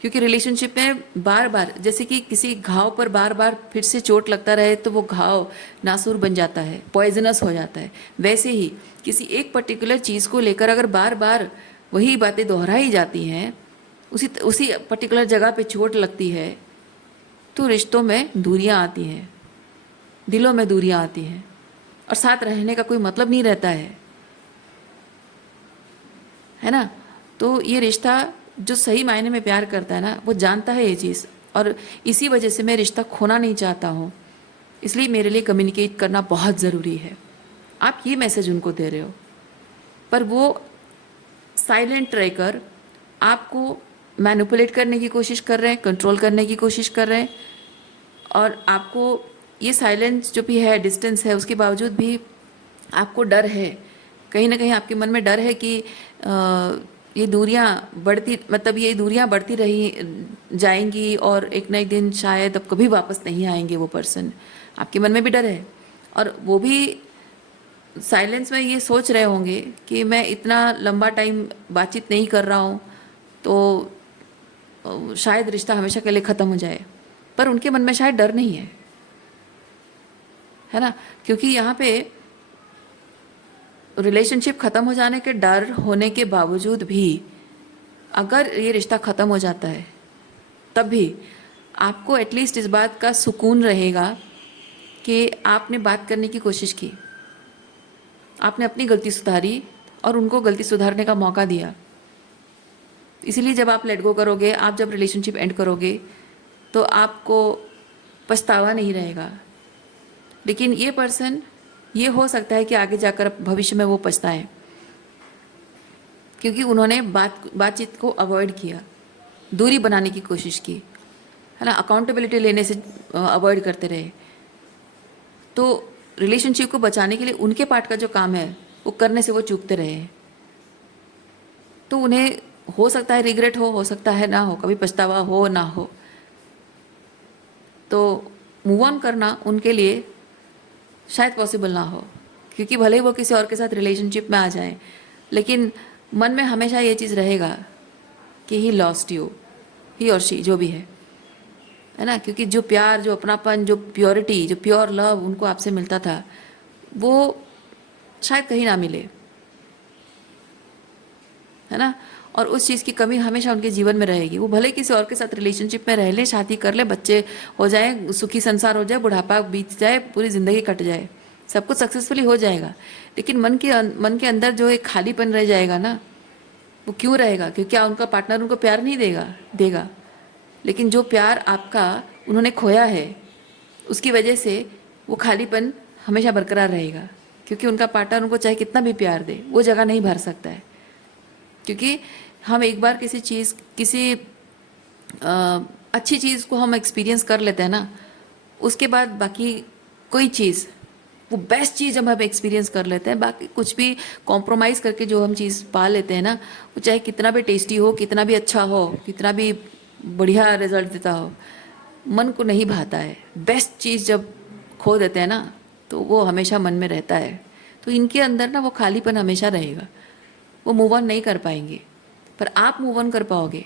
क्योंकि रिलेशनशिप में बार बार, जैसे कि किसी घाव पर बार बार फिर से चोट लगता रहे तो वो घाव नासूर बन जाता है, पॉइजनस हो जाता है। वैसे ही किसी एक पर्टिकुलर चीज़ को लेकर अगर बार बार वही बातें दोहराई जाती हैं, उसी पर्टिकुलर जगह पे चोट लगती है, तो रिश्तों में दूरियां आती हैं, दिलों में दूरियां आती हैं, और साथ रहने का कोई मतलब नहीं रहता है ना। तो ये रिश्ता जो सही मायने में प्यार करता है ना, वो जानता है ये चीज़, और इसी वजह से मैं रिश्ता खोना नहीं चाहता हूँ। इसलिए मेरे लिए कम्युनिकेट करना बहुत ज़रूरी है। आप ये मैसेज उनको दे रहे हो, पर वो साइलेंट रहकर आपको मैनिपुलेट करने की कोशिश कर रहे हैं, कंट्रोल करने की कोशिश कर रहे हैं, और आपको ये साइलेंस जो भी है, डिस्टेंस है, उसके बावजूद भी आपको डर है, कहीं ना कहीं आपके मन में डर है कि ये दूरियां बढ़ती, मतलब ये दूरियां बढ़ती रही जाएंगी, और एक ना एक दिन शायद अब कभी वापस नहीं आएंगे वो पर्सन। आपके मन में भी डर है, और वो भी साइलेंस में ये सोच रहे होंगे कि मैं इतना लंबा टाइम बातचीत नहीं कर रहा हूँ तो शायद रिश्ता हमेशा के लिए ख़त्म हो जाए, पर उनके मन में शायद डर नहीं है ना। क्योंकि यहाँ पे रिलेशनशिप ख़त्म हो जाने के डर होने के बावजूद भी अगर ये रिश्ता ख़त्म हो जाता है, तब भी आपको एटलीस्ट इस बात का सुकून रहेगा कि आपने बात करने की कोशिश की, आपने अपनी गलती सुधारी और उनको गलती सुधारने का मौका दिया। इसीलिए जब आप लेट गो करोगे, आप जब रिलेशनशिप एंड करोगे, तो आपको पछतावा नहीं रहेगा। लेकिन ये पर्सन, ये हो सकता है कि आगे जाकर भविष्य में वो पछताएं, क्योंकि उन्होंने बातचीत को अवॉइड किया, दूरी बनाने की कोशिश की, है ना, अकाउंटेबिलिटी लेने से अवॉइड करते रहे। तो रिलेशनशिप को बचाने के लिए उनके पार्ट का जो काम है वो करने से वो चूकते रहे। तो उन्हें हो सकता है रिग्रेट हो सकता है ना हो, कभी पछतावा हो ना हो। तो मूव ऑन करना उनके लिए शायद पॉसिबल ना हो, क्योंकि भले ही वो किसी और के साथ रिलेशनशिप में आ जाए, लेकिन मन में हमेशा ये चीज़ रहेगा कि ही लॉस्ट यू, ही और शी जो भी है ना। क्योंकि जो प्यार, जो अपनापन, जो प्योरिटी, जो प्योर लव उनको आपसे मिलता था, वो शायद कहीं ना मिले, है ना। और उस चीज़ की कमी हमेशा उनके जीवन में रहेगी। वो भले किसी और के साथ रिलेशनशिप में रह ले, शादी कर ले, बच्चे हो जाए, सुखी संसार हो जाए, बुढ़ापा बीत जाए, पूरी ज़िंदगी कट जाए, सब कुछ सक्सेसफुली हो जाएगा, लेकिन मन के अंदर जो एक खालीपन रह जाएगा ना, वो क्यों रहेगा? क्योंकि क्या उनका पार्टनर उनको प्यार नहीं देगा। लेकिन जो प्यार आपका उन्होंने खोया है, उसकी वजह से वो खालीपन हमेशा बरकरार रहेगा, क्योंकि उनका पार्टनर उनको चाहे कितना भी प्यार दे, वो जगह नहीं भर सकता है। क्योंकि हम एक बार किसी अच्छी चीज़ को हम एक्सपीरियंस कर लेते हैं ना, उसके बाद बाकी कोई चीज़, वो बेस्ट चीज़ जब हम एक्सपीरियंस कर लेते हैं, बाकी कुछ भी कॉम्प्रोमाइज़ करके जो हम चीज़ पा लेते हैं ना, वो चाहे कितना भी टेस्टी हो, कितना भी अच्छा हो, कितना भी बढ़िया रिजल्ट देता हो, मन को नहीं भाता है। बेस्ट चीज़ जब खो देते हैं ना, तो वो हमेशा मन में रहता है। तो इनके अंदर ना वो खालीपन हमेशा रहेगा, वो मूव ऑन नहीं कर पाएंगे। पर आप मूव ऑन कर पाओगे,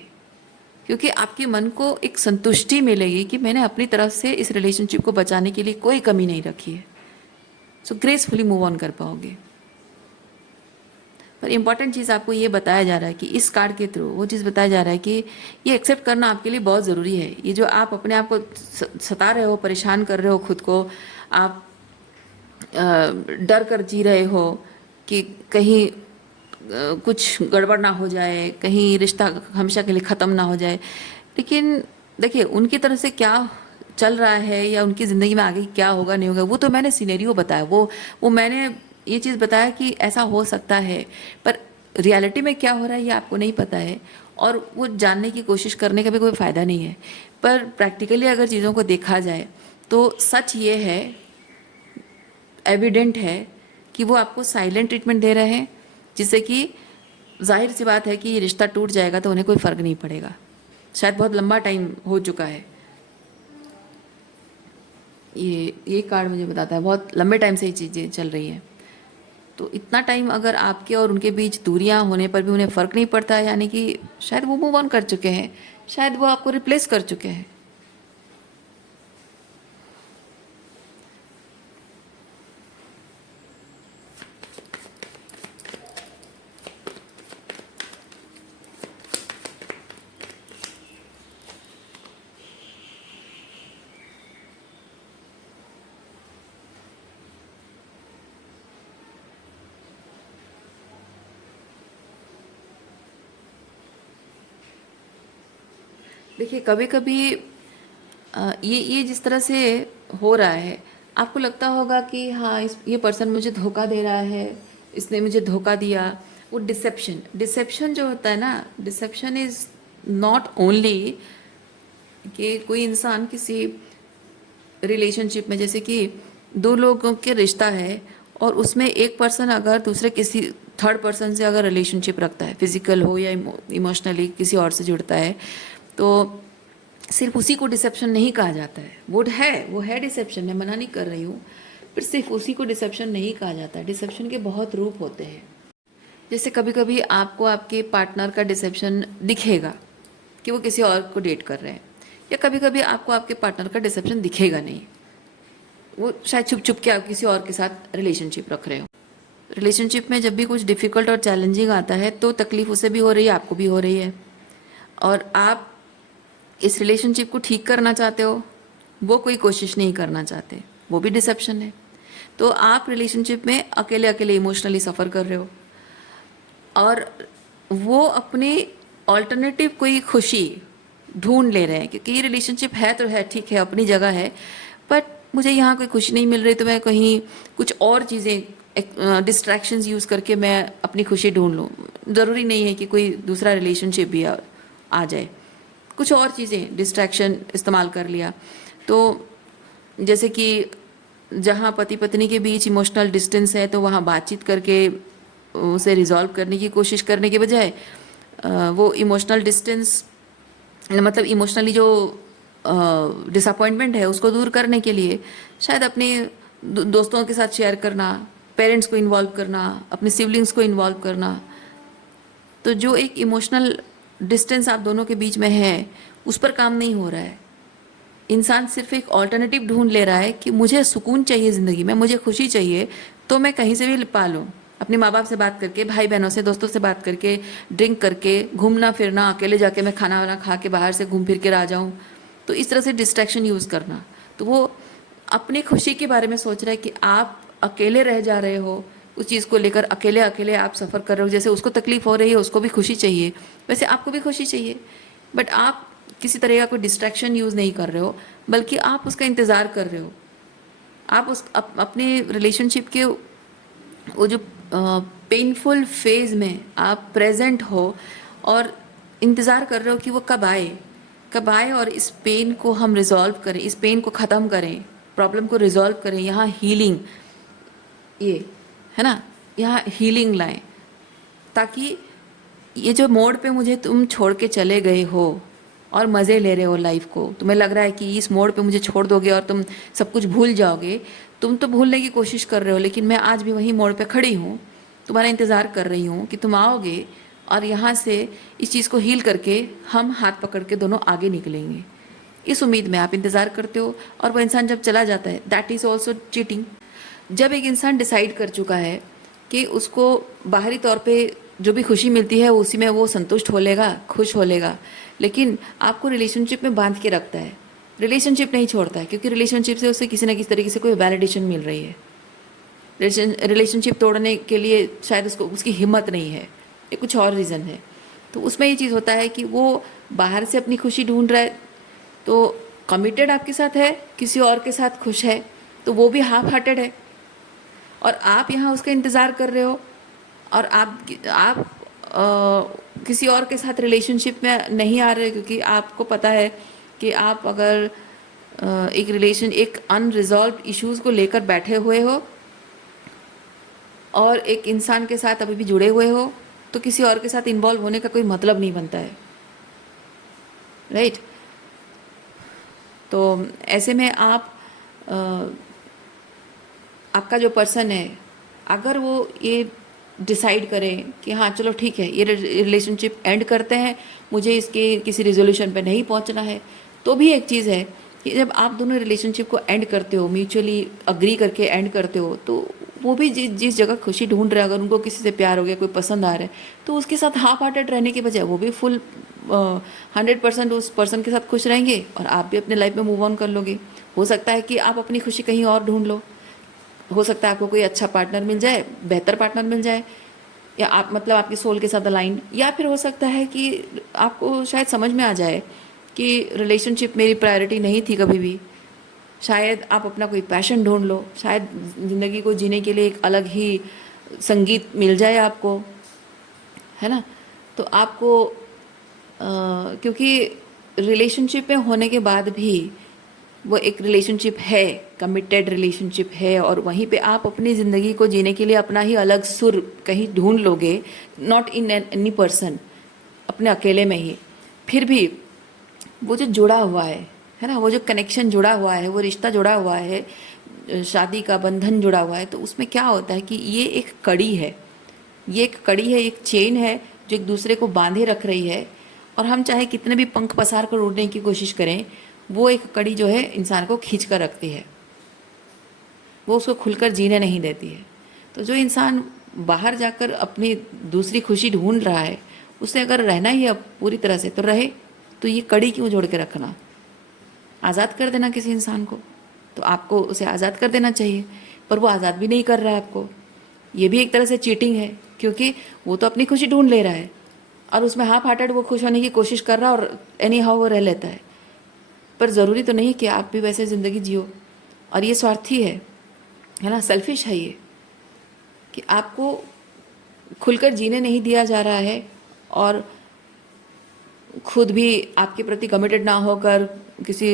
क्योंकि आपके मन को एक संतुष्टि मिलेगी कि मैंने अपनी तरफ से इस रिलेशनशिप को बचाने के लिए कोई कमी नहीं रखी है। सो ग्रेसफुली मूव ऑन कर पाओगे। पर इम्पॉर्टेंट चीज़ आपको ये बताया जा रहा है कि इस कार्ड के थ्रू वो चीज़ बताया जा रहा है कि ये एक्सेप्ट करना आपके लिए बहुत ज़रूरी है। ये जो आप अपने आप को सता रहे हो, परेशान कर रहे हो खुद को, आप डर कर जी रहे हो कि कहीं कुछ गड़बड़ ना हो जाए, कहीं रिश्ता हमेशा के लिए ख़त्म ना हो जाए। लेकिन देखिए, उनकी तरफ से क्या चल रहा है या उनकी ज़िंदगी में आगे क्या होगा नहीं होगा, वो तो मैंने सिनेरियो बताया, वो मैंने ये चीज़ बताया कि ऐसा हो सकता है। पर रियलिटी में क्या हो रहा है ये आपको नहीं पता है, और वो जानने की कोशिश करने का भी कोई फ़ायदा नहीं है। पर प्रैक्टिकली अगर चीज़ों को देखा जाए तो सच ये है, एविडेंट है कि वो आपको साइलेंट ट्रीटमेंट दे रहे हैं, जिससे कि जाहिर सी बात है कि ये रिश्ता टूट जाएगा तो उन्हें कोई फ़र्क नहीं पड़ेगा। शायद बहुत लंबा टाइम हो चुका है। ये कार्ड मुझे बताता है बहुत लंबे टाइम से ये चीज़ें चल रही हैं। तो इतना टाइम अगर आपके और उनके बीच दूरियां होने पर भी उन्हें फ़र्क नहीं पड़ता, यानी कि शायद वो मूव ऑन कर चुके हैं, शायद वो आपको रिप्लेस कर चुके हैं। देखिए, कभी कभी ये जिस तरह से हो रहा है, आपको लगता होगा कि हाँ, ये पर्सन मुझे धोखा दे रहा है, इसने मुझे धोखा दिया। वो डिसेप्शन जो होता है ना, डिसेप्शन इज़ नॉट ओनली कि कोई इंसान किसी रिलेशनशिप में, जैसे कि दो लोगों के रिश्ता है और उसमें एक पर्सन अगर दूसरे किसी थर्ड पर्सन से अगर रिलेशनशिप रखता है, फिजिकल हो या इमोशनली किसी और से जुड़ता है, तो सिर्फ उसी को डिसेप्शन नहीं कहा जाता है। वो है डिसेप्शन, मैं मना नहीं कर रही हूँ, पर सिर्फ उसी को डिसेप्शन नहीं कहा जाता है। डिसेप्शन के बहुत रूप होते हैं। जैसे कभी कभी आपको आपके पार्टनर का डिसेप्शन दिखेगा कि वो किसी और को डेट कर रहे हैं, या कभी कभी आपको आपके पार्टनर का डिसेप्शन दिखेगा नहीं, वो शायद छुप छुप के आप किसी और के साथ रिलेशनशिप रख रहे हो। रिलेशनशिप में जब भी कुछ डिफ़िकल्ट और चैलेंजिंग आता है तो तकलीफ उसे भी हो रही है, आपको भी हो रही है, और आप इस रिलेशनशिप को ठीक करना चाहते हो, वो कोई कोशिश नहीं करना चाहते, वो भी डिसेप्शन है। तो आप रिलेशनशिप में अकेले अकेले इमोशनली सफ़र कर रहे हो, और वो अपनी ऑल्टरनेटिव कोई खुशी ढूंढ ले रहे हैं, क्योंकि ये रिलेशनशिप है तो है, ठीक है, अपनी जगह है, बट मुझे यहाँ कोई खुशी नहीं मिल रही, तो मैं कहीं कुछ और चीज़ें, डिस्ट्रैक्शंस यूज़ करके मैं अपनी खुशी ढूंढ लूँ। ज़रूरी नहीं है कि कोई दूसरा रिलेशनशिप भी आ जाए, कुछ और चीज़ें डिस्ट्रैक्शन इस्तेमाल कर लिया। तो जैसे कि जहाँ पति पत्नी के बीच इमोशनल डिस्टेंस है, तो वहाँ बातचीत करके उसे रिजॉल्व करने की कोशिश करने के बजाय वो इमोशनल डिस्टेंस, मतलब इमोशनली जो डिसअपॉइंटमेंट है उसको दूर करने के लिए शायद अपने दोस्तों के साथ शेयर करना, पेरेंट्स को इन्वॉल्व करना, अपने सिबलिंग्स को इन्वॉल्व करना। तो जो एक इमोशनल डिस्टेंस आप दोनों के बीच में है, उस पर काम नहीं हो रहा है। इंसान सिर्फ एक ऑल्टरनेटिव ढूंढ ले रहा है कि मुझे सुकून चाहिए ज़िंदगी में, मुझे खुशी चाहिए, तो मैं कहीं से भी पा लूँ। अपने माँ बाप से बात करके, भाई बहनों से, दोस्तों से बात करके, ड्रिंक करके, घूमना फिरना, अकेले जाके मैं खाना वाना खा के बाहर से घूम फिर के आ जाऊँ। तो इस तरह से डिस्ट्रैक्शन यूज़ करना, तो वो अपनी खुशी के बारे में सोच रहा है कि आप अकेले रह जा रहे हो, उस चीज़ को लेकर अकेले अकेले आप सफ़र कर रहे हो। जैसे उसको तकलीफ़ हो रही है, उसको भी खुशी चाहिए, वैसे आपको भी खुशी चाहिए, बट आप किसी तरह का कोई डिस्ट्रैक्शन यूज़ नहीं कर रहे हो, बल्कि आप उसका इंतज़ार कर रहे हो। आप अपने रिलेशनशिप के वो जो पेनफुल फेज़ में आप प्रेजेंट हो और इंतज़ार कर रहे हो कि वो कब आए और इस पेन को हम रिज़ॉल्व करें, इस पेन को ख़त्म करें, प्रॉब्लम को रिज़ॉल्व करें, यहाँ हीलिंग, ये है ना, यहाँ हीलिंग लाएं, ताकि ये जो मोड़ पे मुझे तुम छोड़ के चले गए हो, और मज़े ले रहे हो लाइफ को, तुम्हें लग रहा है कि इस मोड़ पे मुझे छोड़ दोगे और तुम सब कुछ भूल जाओगे, तुम तो भूलने की कोशिश कर रहे हो, लेकिन मैं आज भी वही मोड़ पे खड़ी हूँ, तुम्हारा इंतज़ार कर रही हूँ कि तुम आओगे और यहाँ से इस चीज़ को हील करके हम हाथ पकड़ के दोनों आगे निकलेंगे। इस उम्मीद में आप इंतज़ार करते हो, और वो इंसान जब चला जाता है, दैट इज़ ऑल्सो चीटिंग। जब एक इंसान डिसाइड कर चुका है कि उसको बाहरी तौर पे जो भी खुशी मिलती है उसी में वो संतुष्ट हो लेगा, खुश हो लेगा, लेकिन आपको रिलेशनशिप में बांध के रखता है, रिलेशनशिप नहीं छोड़ता है, क्योंकि रिलेशनशिप से उसे किसी न किसी तरीके से कोई वैलिडेशन मिल रही है। रिलेशनशिप तोड़ने के लिए शायद उसको उसकी हिम्मत नहीं है, ये कुछ और रीज़न है। तो उसमें ये चीज़ होता है कि वो बाहर से अपनी खुशी ढूंढ रहा है, तो कमिटेड आपके साथ है, किसी और के साथ खुश है, तो वो भी हाफ हार्टेड है, और आप यहाँ उसका इंतज़ार कर रहे हो, और आप किसी और के साथ रिलेशनशिप में नहीं आ रहे, क्योंकि आपको पता है कि आप अगर एक अनरिजॉल्व इश्यूज़ को लेकर बैठे हुए हो और एक इंसान के साथ अभी भी जुड़े हुए हो, तो किसी और के साथ इन्वॉल्व होने का कोई मतलब नहीं बनता है, राइट। तो ऐसे में आपका जो पर्सन है, अगर वो ये डिसाइड करें कि हाँ चलो ठीक है, ये रिलेशनशिप एंड करते हैं, मुझे इसके किसी रिजोल्यूशन पे नहीं पहुंचना है, तो भी एक चीज़ है कि जब आप दोनों रिलेशनशिप को एंड करते हो, म्यूचुअली अग्री करके एंड करते हो, तो वो भी जिस जगह खुशी ढूंढ रहे हैं, अगर उनको किसी से प्यार हो गया, कोई पसंद आ रहा है, तो उसके साथ हाफ हार्टेड रहने के बजाय वो भी फुल 100% उस पर्सन के साथ खुश रहेंगे, और आप भी अपने लाइफ में मूव ऑन कर लोगे। हो सकता है कि आप अपनी खुशी कहीं और ढूंढ लो, हो सकता है आपको कोई अच्छा पार्टनर मिल जाए, बेहतर पार्टनर मिल जाए, या आप मतलब आपके सोल के साथ अलाइन, या फिर हो सकता है कि आपको शायद समझ में आ जाए कि रिलेशनशिप मेरी प्रायोरिटी नहीं थी कभी भी, शायद आप अपना कोई पैशन ढूंढ लो, शायद ज़िंदगी को जीने के लिए एक अलग ही संगीत मिल जाए आपको, है ना। तो आपको क्योंकि रिलेशनशिप में होने के बाद भी वो एक रिलेशनशिप है, कमिटेड रिलेशनशिप है, और वहीं पे आप अपनी ज़िंदगी को जीने के लिए अपना ही अलग सुर कहीं ढूंढ लोगे, नॉट इन एनी पर्सन, अपने अकेले में ही। फिर भी वो जो जुड़ा हुआ है ना, वो जो कनेक्शन जुड़ा हुआ है, वो रिश्ता जुड़ा हुआ है, शादी का बंधन जुड़ा हुआ है, तो उसमें क्या होता है कि ये एक कड़ी है, ये एक कड़ी है, एक चेन है जो एक दूसरे को बांधे रख रही है, और हम चाहे कितने भी पंख पसार कर उड़ने की कोशिश करें, वो एक कड़ी जो है इंसान को खींच कर रखती है, वो उसको खुलकर जीने नहीं देती है। तो जो इंसान बाहर जाकर अपनी दूसरी खुशी ढूंढ रहा है, उसे अगर रहना ही अब पूरी तरह से तो रहे, तो ये कड़ी क्यों जोड़ के रखना, आज़ाद कर देना किसी इंसान को, तो आपको उसे आज़ाद कर देना चाहिए, पर वो आज़ाद भी नहीं कर रहा है आपको, ये भी एक तरह से चीटिंग है, क्योंकि वो तो अपनी खुशी ढूंढ ले रहा है और उसमें हाफ हार्टेड वो खुश होने की कोशिश कर रहा है, और एनी हाउ वो रह लेता है, पर ज़रूरी तो नहीं कि आप भी वैसे ज़िंदगी जियो, और ये स्वार्थी है ना, सेल्फिश है ये, कि आपको खुलकर जीने नहीं दिया जा रहा है, और खुद भी आपके प्रति कमिटेड ना होकर किसी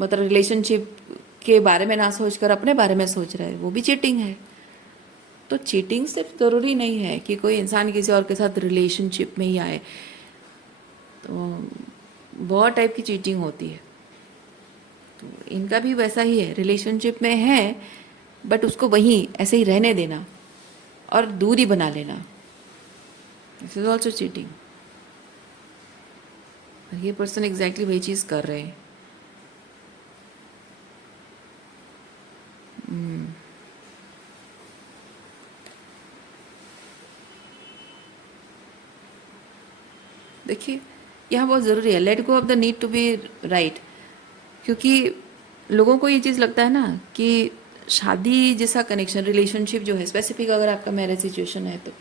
मतलब रिलेशनशिप के बारे में ना सोचकर अपने बारे में सोच रहा है, वो भी चीटिंग है। तो चीटिंग सिर्फ ज़रूरी नहीं है कि कोई इंसान किसी और के साथ रिलेशनशिप में ही आए, तो बहुत टाइप की चीटिंग होती है। तो इनका भी वैसा ही है, रिलेशनशिप में है बट उसको वहीं ऐसे ही रहने देना और दूरी बना लेना, दिस इज ऑल्सो चीटिंग। ये पर्सन एग्जैक्टली वही चीज़ कर रहे हैं। देखिए यहाँ बहुत ज़रूरी है, let go of the need to be right, क्योंकि लोगों को ये चीज़ लगता है ना कि शादी जैसा कनेक्शन, रिलेशनशिप जो है स्पेसिफिक, अगर आपका मैरिज सिचुएशन है तो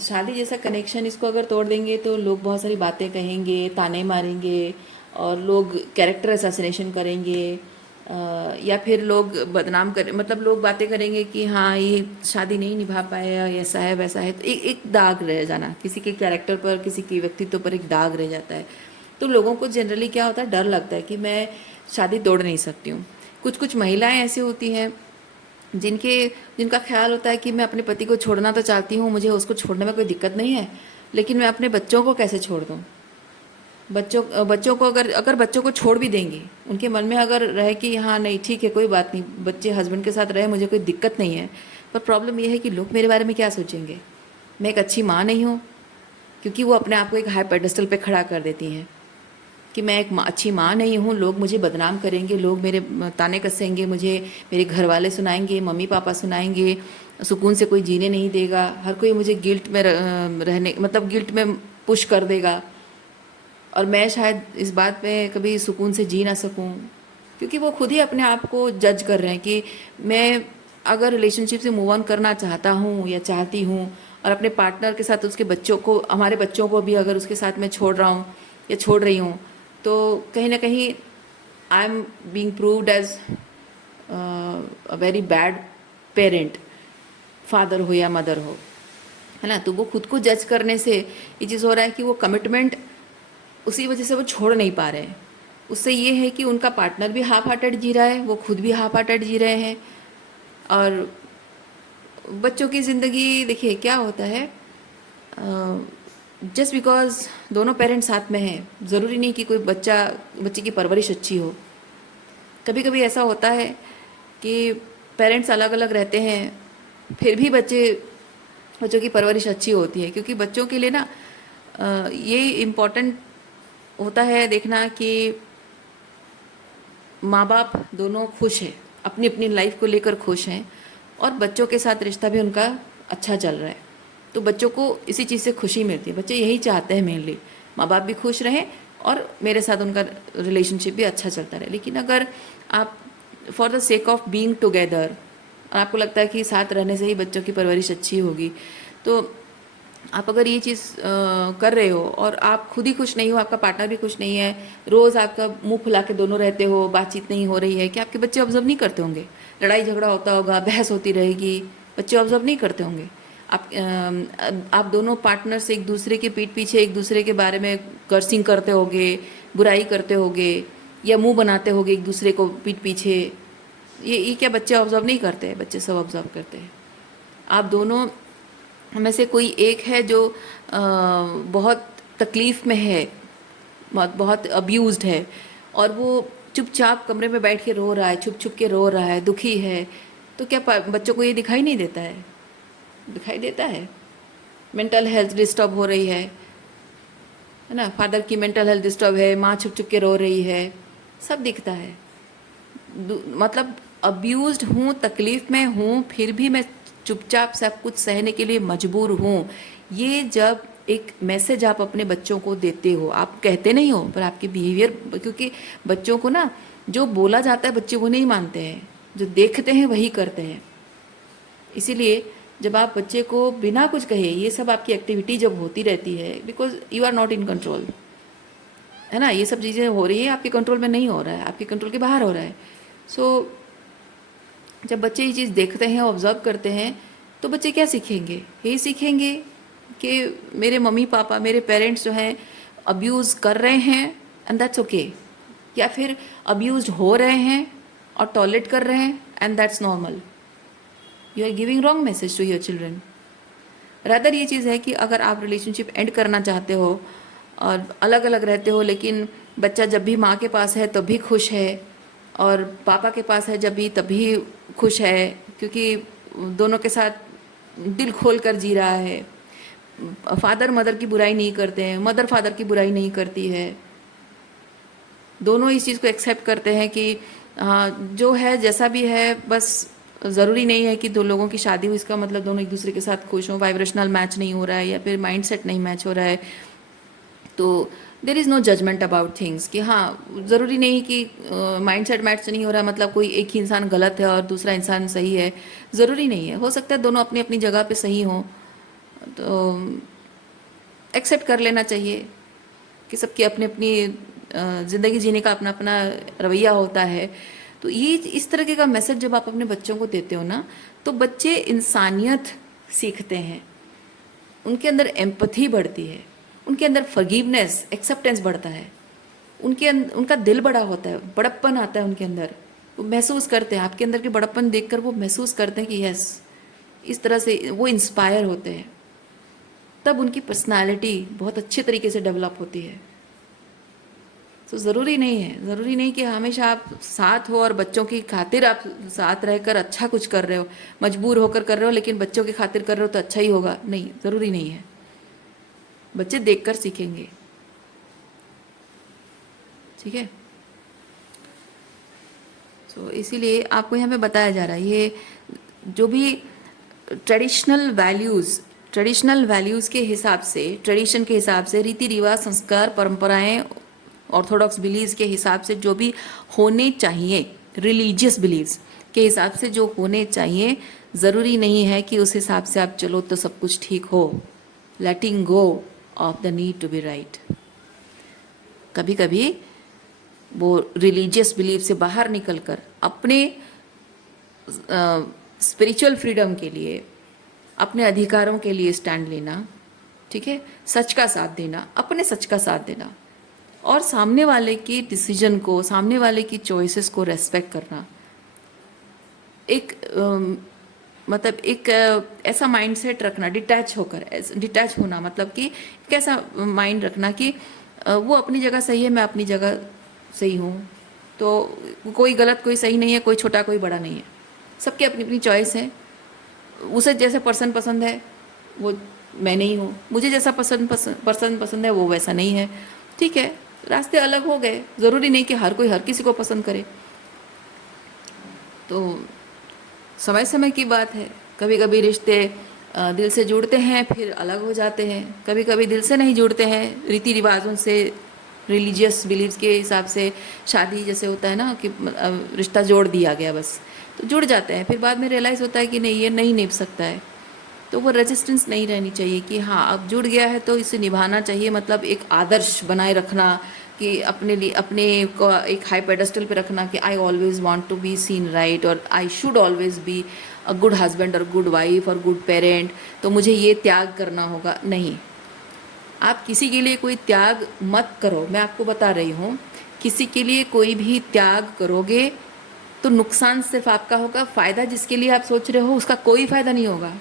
शादी जैसा कनेक्शन, इसको अगर तोड़ देंगे तो लोग बहुत सारी बातें कहेंगे, ताने मारेंगे, और लोग कैरेक्टर असैसिनेशन करेंगे, या फिर लोग बदनाम कर, मतलब लोग बातें करेंगे कि हाँ ये शादी नहीं निभा पाया, ऐसा है वैसा है, तो एक दाग रह जाना, किसी के कैरेक्टर पर, किसी के व्यक्तित्व पर एक दाग रह जाता है। तो लोगों को जनरली क्या होता है, डर लगता है कि मैं शादी तोड़ नहीं सकती हूँ। कुछ कुछ महिलाएं ऐसी होती हैं जिनका ख्याल होता है कि मैं अपने पति को छोड़ना तो चाहती हूँ, मुझे उसको छोड़ने में कोई दिक्कत नहीं है, लेकिन मैं अपने बच्चों को कैसे छोड़ दूँ, बच्चों को अगर बच्चों को छोड़ भी देंगी, उनके मन में अगर रहे कि हाँ नहीं ठीक है कोई बात नहीं, बच्चे हस्बैंड के साथ रहे, मुझे कोई दिक्कत नहीं है, पर प्रॉब्लम ये है कि लोग मेरे बारे में क्या सोचेंगे, मैं एक अच्छी माँ नहीं हूँ, क्योंकि वो अपने आप को एक हाई पेडेस्टल पे खड़ा कर देती हैं कि मैं एक अच्छी माँ नहीं हूँ, लोग मुझे बदनाम करेंगे, लोग मेरे ताने कसेंगे, मुझे मेरे घर वाले सुनाएंगे, मम्मी पापा सुनाएंगे, सुकून से कोई जीने नहीं देगा, हर कोई मुझे गिल्ट में रहने मतलब गिल्ट में पुश कर देगा, और मैं शायद इस बात पे कभी सुकून से जी ना सकूं, क्योंकि वो खुद ही अपने आप को जज कर रहे हैं कि मैं अगर रिलेशनशिप से मूव ऑन करना चाहता हूँ या चाहती हूँ, और अपने पार्टनर के साथ उसके बच्चों को, हमारे बच्चों को भी अगर उसके साथ मैं छोड़ रहा हूँ या छोड़ रही हूँ, तो कहीं ना कहीं I am being proved as a very bad parent, father हो या मदर हो, है ना। तो वो खुद को जज करने से ये चीज़ हो रहा है कि वो कमिटमेंट उसी वजह से वो छोड़ नहीं पा रहे हैं। उससे ये है कि उनका पार्टनर भी हाफ हार्टेड जी रहा है, वो खुद भी हाफ हार्टेड जी रहे हैं। और बच्चों की ज़िंदगी देखिए क्या होता है, जस्ट बिकॉज दोनों पेरेंट्स साथ में हैं, ज़रूरी नहीं कि कोई बच्चे की परवरिश अच्छी हो। कभी कभी ऐसा होता है कि पेरेंट्स अलग अलग रहते हैं, फिर भी बच्चों की परवरिश अच्छी होती है, क्योंकि बच्चों के लिए ना ये इम्पोर्टेंट होता है देखना कि माँ बाप दोनों खुश हैं, अपनी अपनी लाइफ को लेकर खुश हैं, और बच्चों के साथ रिश्ता भी उनका अच्छा चल रहा है, तो बच्चों को इसी चीज़ से खुशी मिलती है। बच्चे यही चाहते हैं मेनली, माँ बाप भी खुश रहें और मेरे साथ उनका रिलेशनशिप भी अच्छा चलता रहे। लेकिन अगर आप for the sake of being together, और आपको लगता है कि साथ रहने से ही बच्चों की परवरिश अच्छी होगी, तो आप अगर ये चीज़ कर रहे हो और आप खुद ही खुश नहीं हो, आपका पार्टनर भी खुश नहीं है, रोज़ आपका मुंह फुला के दोनों रहते हो, बातचीत नहीं हो रही है, कि आपके बच्चे ऑब्जर्व नहीं करते होंगे, लड़ाई झगड़ा होता होगा, बहस होती रहेगी, बच्चे ऑब्जर्व नहीं करते होंगे। आप दोनों पार्टनर्स एक दूसरे के पीठ पीछे एक दूसरे के बारे में कर्सिंग करते होगे, बुराई करते होगे, या मुंह बनाते होगे एक दूसरे को पीठ पीछे। ये क्या बच्चे ऑब्जर्व नहीं करते हैं? बच्चे सब ऑब्जर्व करते हैं। आप दोनों में से कोई एक है जो बहुत तकलीफ़ में है, बहुत अब्यूज़्ड है, और वो चुपचाप कमरे में बैठ के रो रहा है, छुप छुप के रो रहा है, दुखी है, तो क्या बच्चों को ये दिखाई नहीं देता है? दिखाई देता है। मेंटल हेल्थ डिस्टर्ब हो रही है ना, फादर की मेंटल हेल्थ डिस्टर्ब है, माँ छुप छुप के रो रही है, सब दिखता है। मतलब अब्यूज़्ड हूँ, तकलीफ़ में हूँ, फिर भी मैं चुपचाप सब कुछ सहने के लिए मजबूर हूँ। ये जब एक मैसेज आप अपने बच्चों को देते हो, आप कहते नहीं हो पर आपके बिहेवियर, क्योंकि बच्चों को ना जो बोला जाता है बच्चे वो नहीं मानते हैं, जो देखते हैं वही करते हैं। इसीलिए जब आप बच्चे को बिना कुछ कहे ये सब आपकी एक्टिविटी जब होती रहती है, because you are not in control, है ना, ये सब चीज़ें हो रही है, आपके कंट्रोल में नहीं हो रहा है, आपके कंट्रोल के बाहर हो रहा है। सो जब बच्चे ये चीज़ देखते हैं, ऑब्जर्व करते हैं, तो बच्चे क्या सीखेंगे? यही सीखेंगे कि मेरे मम्मी पापा, मेरे पेरेंट्स जो हैं अब्यूज़ कर रहे हैं एंड दैट्स ओके, या फिर अब्यूज़ हो रहे हैं और टॉलरेट कर रहे हैं and that's normal. You are giving wrong message to your children. Rather ये चीज़ है कि अगर आप रिलेशनशिप एंड करना चाहते हो और अलग अलग रहते हो, लेकिन बच्चा जब भी माँ के पास है तब भी खुश है, और पापा के पास है जब भी तब भी खुश है, क्योंकि दोनों के साथ दिल खोल कर जी रहा है। फादर मदर की बुराई नहीं करते हैं, मदर फादर की बुराई नहीं करती है, दोनों इस चीज़ को एक्सेप्ट करते हैं कि हाँ जो है जैसा भी है, बस ज़रूरी नहीं है कि दो लोगों की शादी हो इसका मतलब दोनों एक दूसरे के साथ खुश हों, वाइब्रेशनल मैच नहीं हो रहा है या फिर माइंड सेट नहीं मैच हो रहा है, तो there is no judgment about things, कि हाँ ज़रूरी नहीं कि माइंड सेट मैच नहीं हो रहा मतलब कोई एक ही इंसान गलत है और दूसरा इंसान सही है, ज़रूरी नहीं है, हो सकता है दोनों अपनी अपनी जगह पे सही हों, तो एक्सेप्ट कर लेना चाहिए कि सबकी अपनी अपनी ज़िंदगी जीने का अपना अपना रवैया होता है। तो ये इस तरीके का मैसेज जब आप अपने बच्चों को देते हो ना, तो बच्चे इंसानियत सीखते हैं, उनके अंदर एम्पथी बढ़ती है, उनके अंदर फॉरगिवनेस, एक्सेप्टेंस बढ़ता है, उनका दिल बड़ा होता है, बड़प्पन आता है उनके अंदर, वो महसूस करते हैं आपके अंदर के बड़प्पन देखकर, वो महसूस करते हैं कि यस, इस तरह से वो इंस्पायर होते हैं, तब उनकी पर्सनालिटी बहुत अच्छे तरीके से डेवलप होती है। तो ज़रूरी नहीं है, ज़रूरी नहीं कि हमेशा आप साथ हो और बच्चों की खातिर आप साथ रहकर अच्छा कुछ कर रहे हो, मजबूर होकर कर रहे हो, लेकिन बच्चों की खातिर कर रहे हो तो अच्छा ही होगा, नहीं, ज़रूरी नहीं है। बच्चे देखकर सीखेंगे। ठीक है। सो इसीलिए आपको यहाँ पे बताया जा रहा है, ये जो भी ट्रेडिशनल वैल्यूज़ के हिसाब से, ट्रेडिशन के हिसाब से, रीति रिवाज, संस्कार, परंपराएं, ऑर्थोडॉक्स बिलीव्स के हिसाब से जो भी होने चाहिए, रिलीजियस बिलीव्स के हिसाब से जो होने चाहिए, ज़रूरी नहीं है कि उस हिसाब से आप चलो तो सब कुछ ठीक हो। Letting go of the need to be right. कभी कभी वो रिलीजियस बिलीव से बाहर निकलकर अपने स्पिरिचुअल फ्रीडम के लिए, अपने अधिकारों के लिए स्टैंड लेना, ठीक है, सच का साथ देना, अपने सच का साथ देना, और सामने वाले की डिसीजन को, सामने वाले की चॉइसेस को रेस्पेक्ट करना। एक मतलब एक ऐसा माइंडसेट रखना, डिटैच होकर, डिटैच होना, मतलब कि कैसा माइंड रखना कि वो अपनी जगह सही है, मैं अपनी जगह सही हूँ, तो कोई गलत कोई सही नहीं है, कोई छोटा कोई बड़ा नहीं है, सबकी अपनी अपनी चॉइस है। उसे जैसे पर्सन पसंद है वो मैं नहीं हूँ, मुझे जैसा पर्सन पसंद है वो वैसा नहीं है। ठीक है, रास्ते अलग हो गए, ज़रूरी नहीं कि हर कोई हर किसी को पसंद करे। तो समय समय की बात है, कभी कभी रिश्ते दिल से जुड़ते हैं फिर अलग हो जाते हैं, कभी कभी दिल से नहीं जुड़ते हैं, रीति रिवाजों से, रिलीजियस बिलीव्स के हिसाब से, शादी जैसे होता है ना कि रिश्ता जोड़ दिया गया बस, तो जुड़ जाते हैं, फिर बाद में रियलाइज़ होता है कि नहीं, ये नहीं निभ सकता है। तो वो रेजिस्टेंस नहीं रहनी चाहिए कि हाँ अब जुड़ गया है तो इसे निभाना चाहिए, मतलब एक आदर्श बनाए रखना कि अपने लिए, अपने को एक हाई पेडेस्टल पे रखना कि I always want to be seen right, और I should always be a good husband और गुड वाइफ और गुड पेरेंट, तो मुझे ये त्याग करना होगा। नहीं, आप किसी के लिए कोई त्याग मत करो। मैं आपको बता रही हूँ, किसी के लिए कोई भी त्याग करोगे तो नुकसान सिर्फ आपका होगा, फ़ायदा जिसके लिए आप सोच रहे हो उसका कोई फ़ायदा नहीं होगा।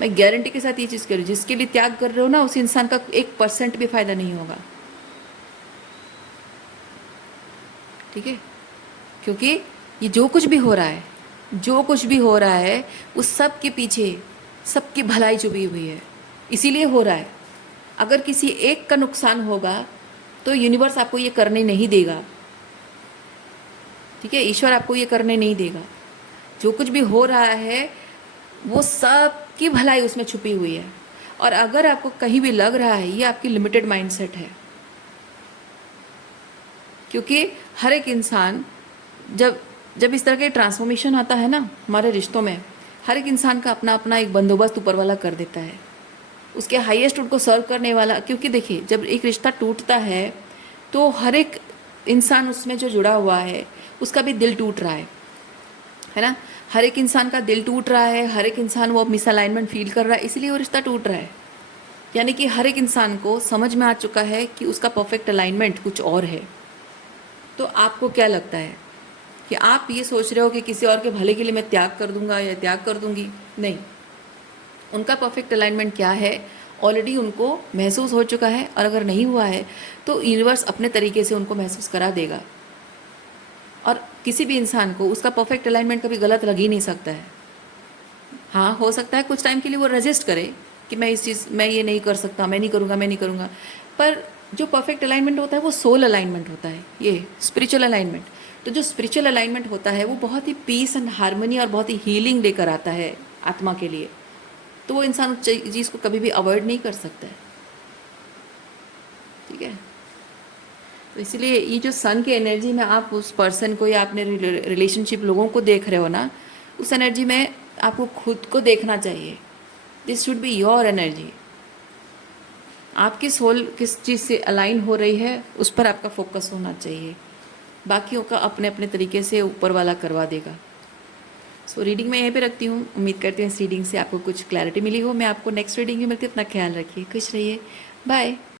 मैं गारंटी के साथ ये चीज़ कह रही हूँ, जिसके लिए त्याग कर रहे हो ना उस इंसान का 1% भी फ़ायदा नहीं होगा। ठीक है, क्योंकि ये जो कुछ भी हो रहा है, जो कुछ भी हो रहा है, उस सब के पीछे सबकी भलाई छुपी हुई है, इसीलिए हो रहा है। अगर किसी एक का नुकसान होगा तो यूनिवर्स आपको ये करने नहीं देगा। ठीक है, ईश्वर आपको ये करने नहीं देगा। जो कुछ भी हो रहा है वो सब की भलाई उसमें छुपी हुई है। और अगर आपको कहीं भी लग रहा है ये आपकी लिमिटेड माइंडसेट है, क्योंकि हर एक इंसान जब जब इस तरह के ट्रांसफॉर्मेशन आता है ना हमारे रिश्तों में, हर एक इंसान का अपना अपना एक बंदोबस्त ऊपर वाला कर देता है, उसके हाईएस्ट उनको सर्व करने वाला। क्योंकि देखिए, जब एक रिश्ता टूटता है तो हर एक इंसान उसमें जो जुड़ा हुआ है उसका भी दिल टूट रहा है ना, हर एक इंसान का दिल टूट रहा है, हर एक इंसान वो मिसअलाइनमेंट फील कर रहा है, इसलिए वो रिश्ता टूट रहा है। यानी कि हर एक इंसान को समझ में आ चुका है कि उसका परफेक्ट अलाइनमेंट कुछ और है। तो आपको क्या लगता है कि आप ये सोच रहे हो कि किसी और के भले के लिए मैं त्याग कर दूंगा या त्याग कर दूंगी? नहीं, उनका परफेक्ट अलाइनमेंट क्या है ऑलरेडी उनको महसूस हो चुका है, और अगर नहीं हुआ है तो यूनिवर्स अपने तरीके से उनको महसूस करा देगा। और किसी भी इंसान को उसका परफेक्ट अलाइनमेंट कभी गलत लग ही नहीं सकता है। हाँ, हो सकता है कुछ टाइम के लिए वो रेजिस्ट करे कि मैं इस चीज़, मैं ये नहीं कर सकता, मैं नहीं करूँगा, मैं नहीं करूँगा, पर जो परफेक्ट अलाइनमेंट होता है वो सोल अलाइनमेंट होता है, ये स्पिरिचुअल अलाइनमेंट। तो जो स्पिरिचुअल अलाइनमेंट होता है वो बहुत ही पीस एंड हारमोनी और बहुत ही हीलिंग लेकर आता है आत्मा के लिए। तो वो इंसान उस चीज़ को कभी भी अवॉइड नहीं कर सकता है। ठीक है, तो इसलिए ये जो सन की एनर्जी में आप उस पर्सन को या अपने रिलेशनशिप लोगों को देख रहे हो ना, उस एनर्जी में आपको खुद को देखना चाहिए। This should be your energy. आपकी सोल किस चीज़ से अलाइन हो रही है उस पर आपका फोकस होना चाहिए, बाकियों का अपने अपने तरीके से ऊपर वाला करवा देगा। सो रीडिंग मैं यहीं पे रखती हूँ। उम्मीद करती हूँ इस रीडिंग से आपको कुछ क्लैरिटी मिली हो। मैं आपको नेक्स्ट रीडिंग में मिलती हूँ। अपना ख्याल रखिए, खुश रहिए, बाय।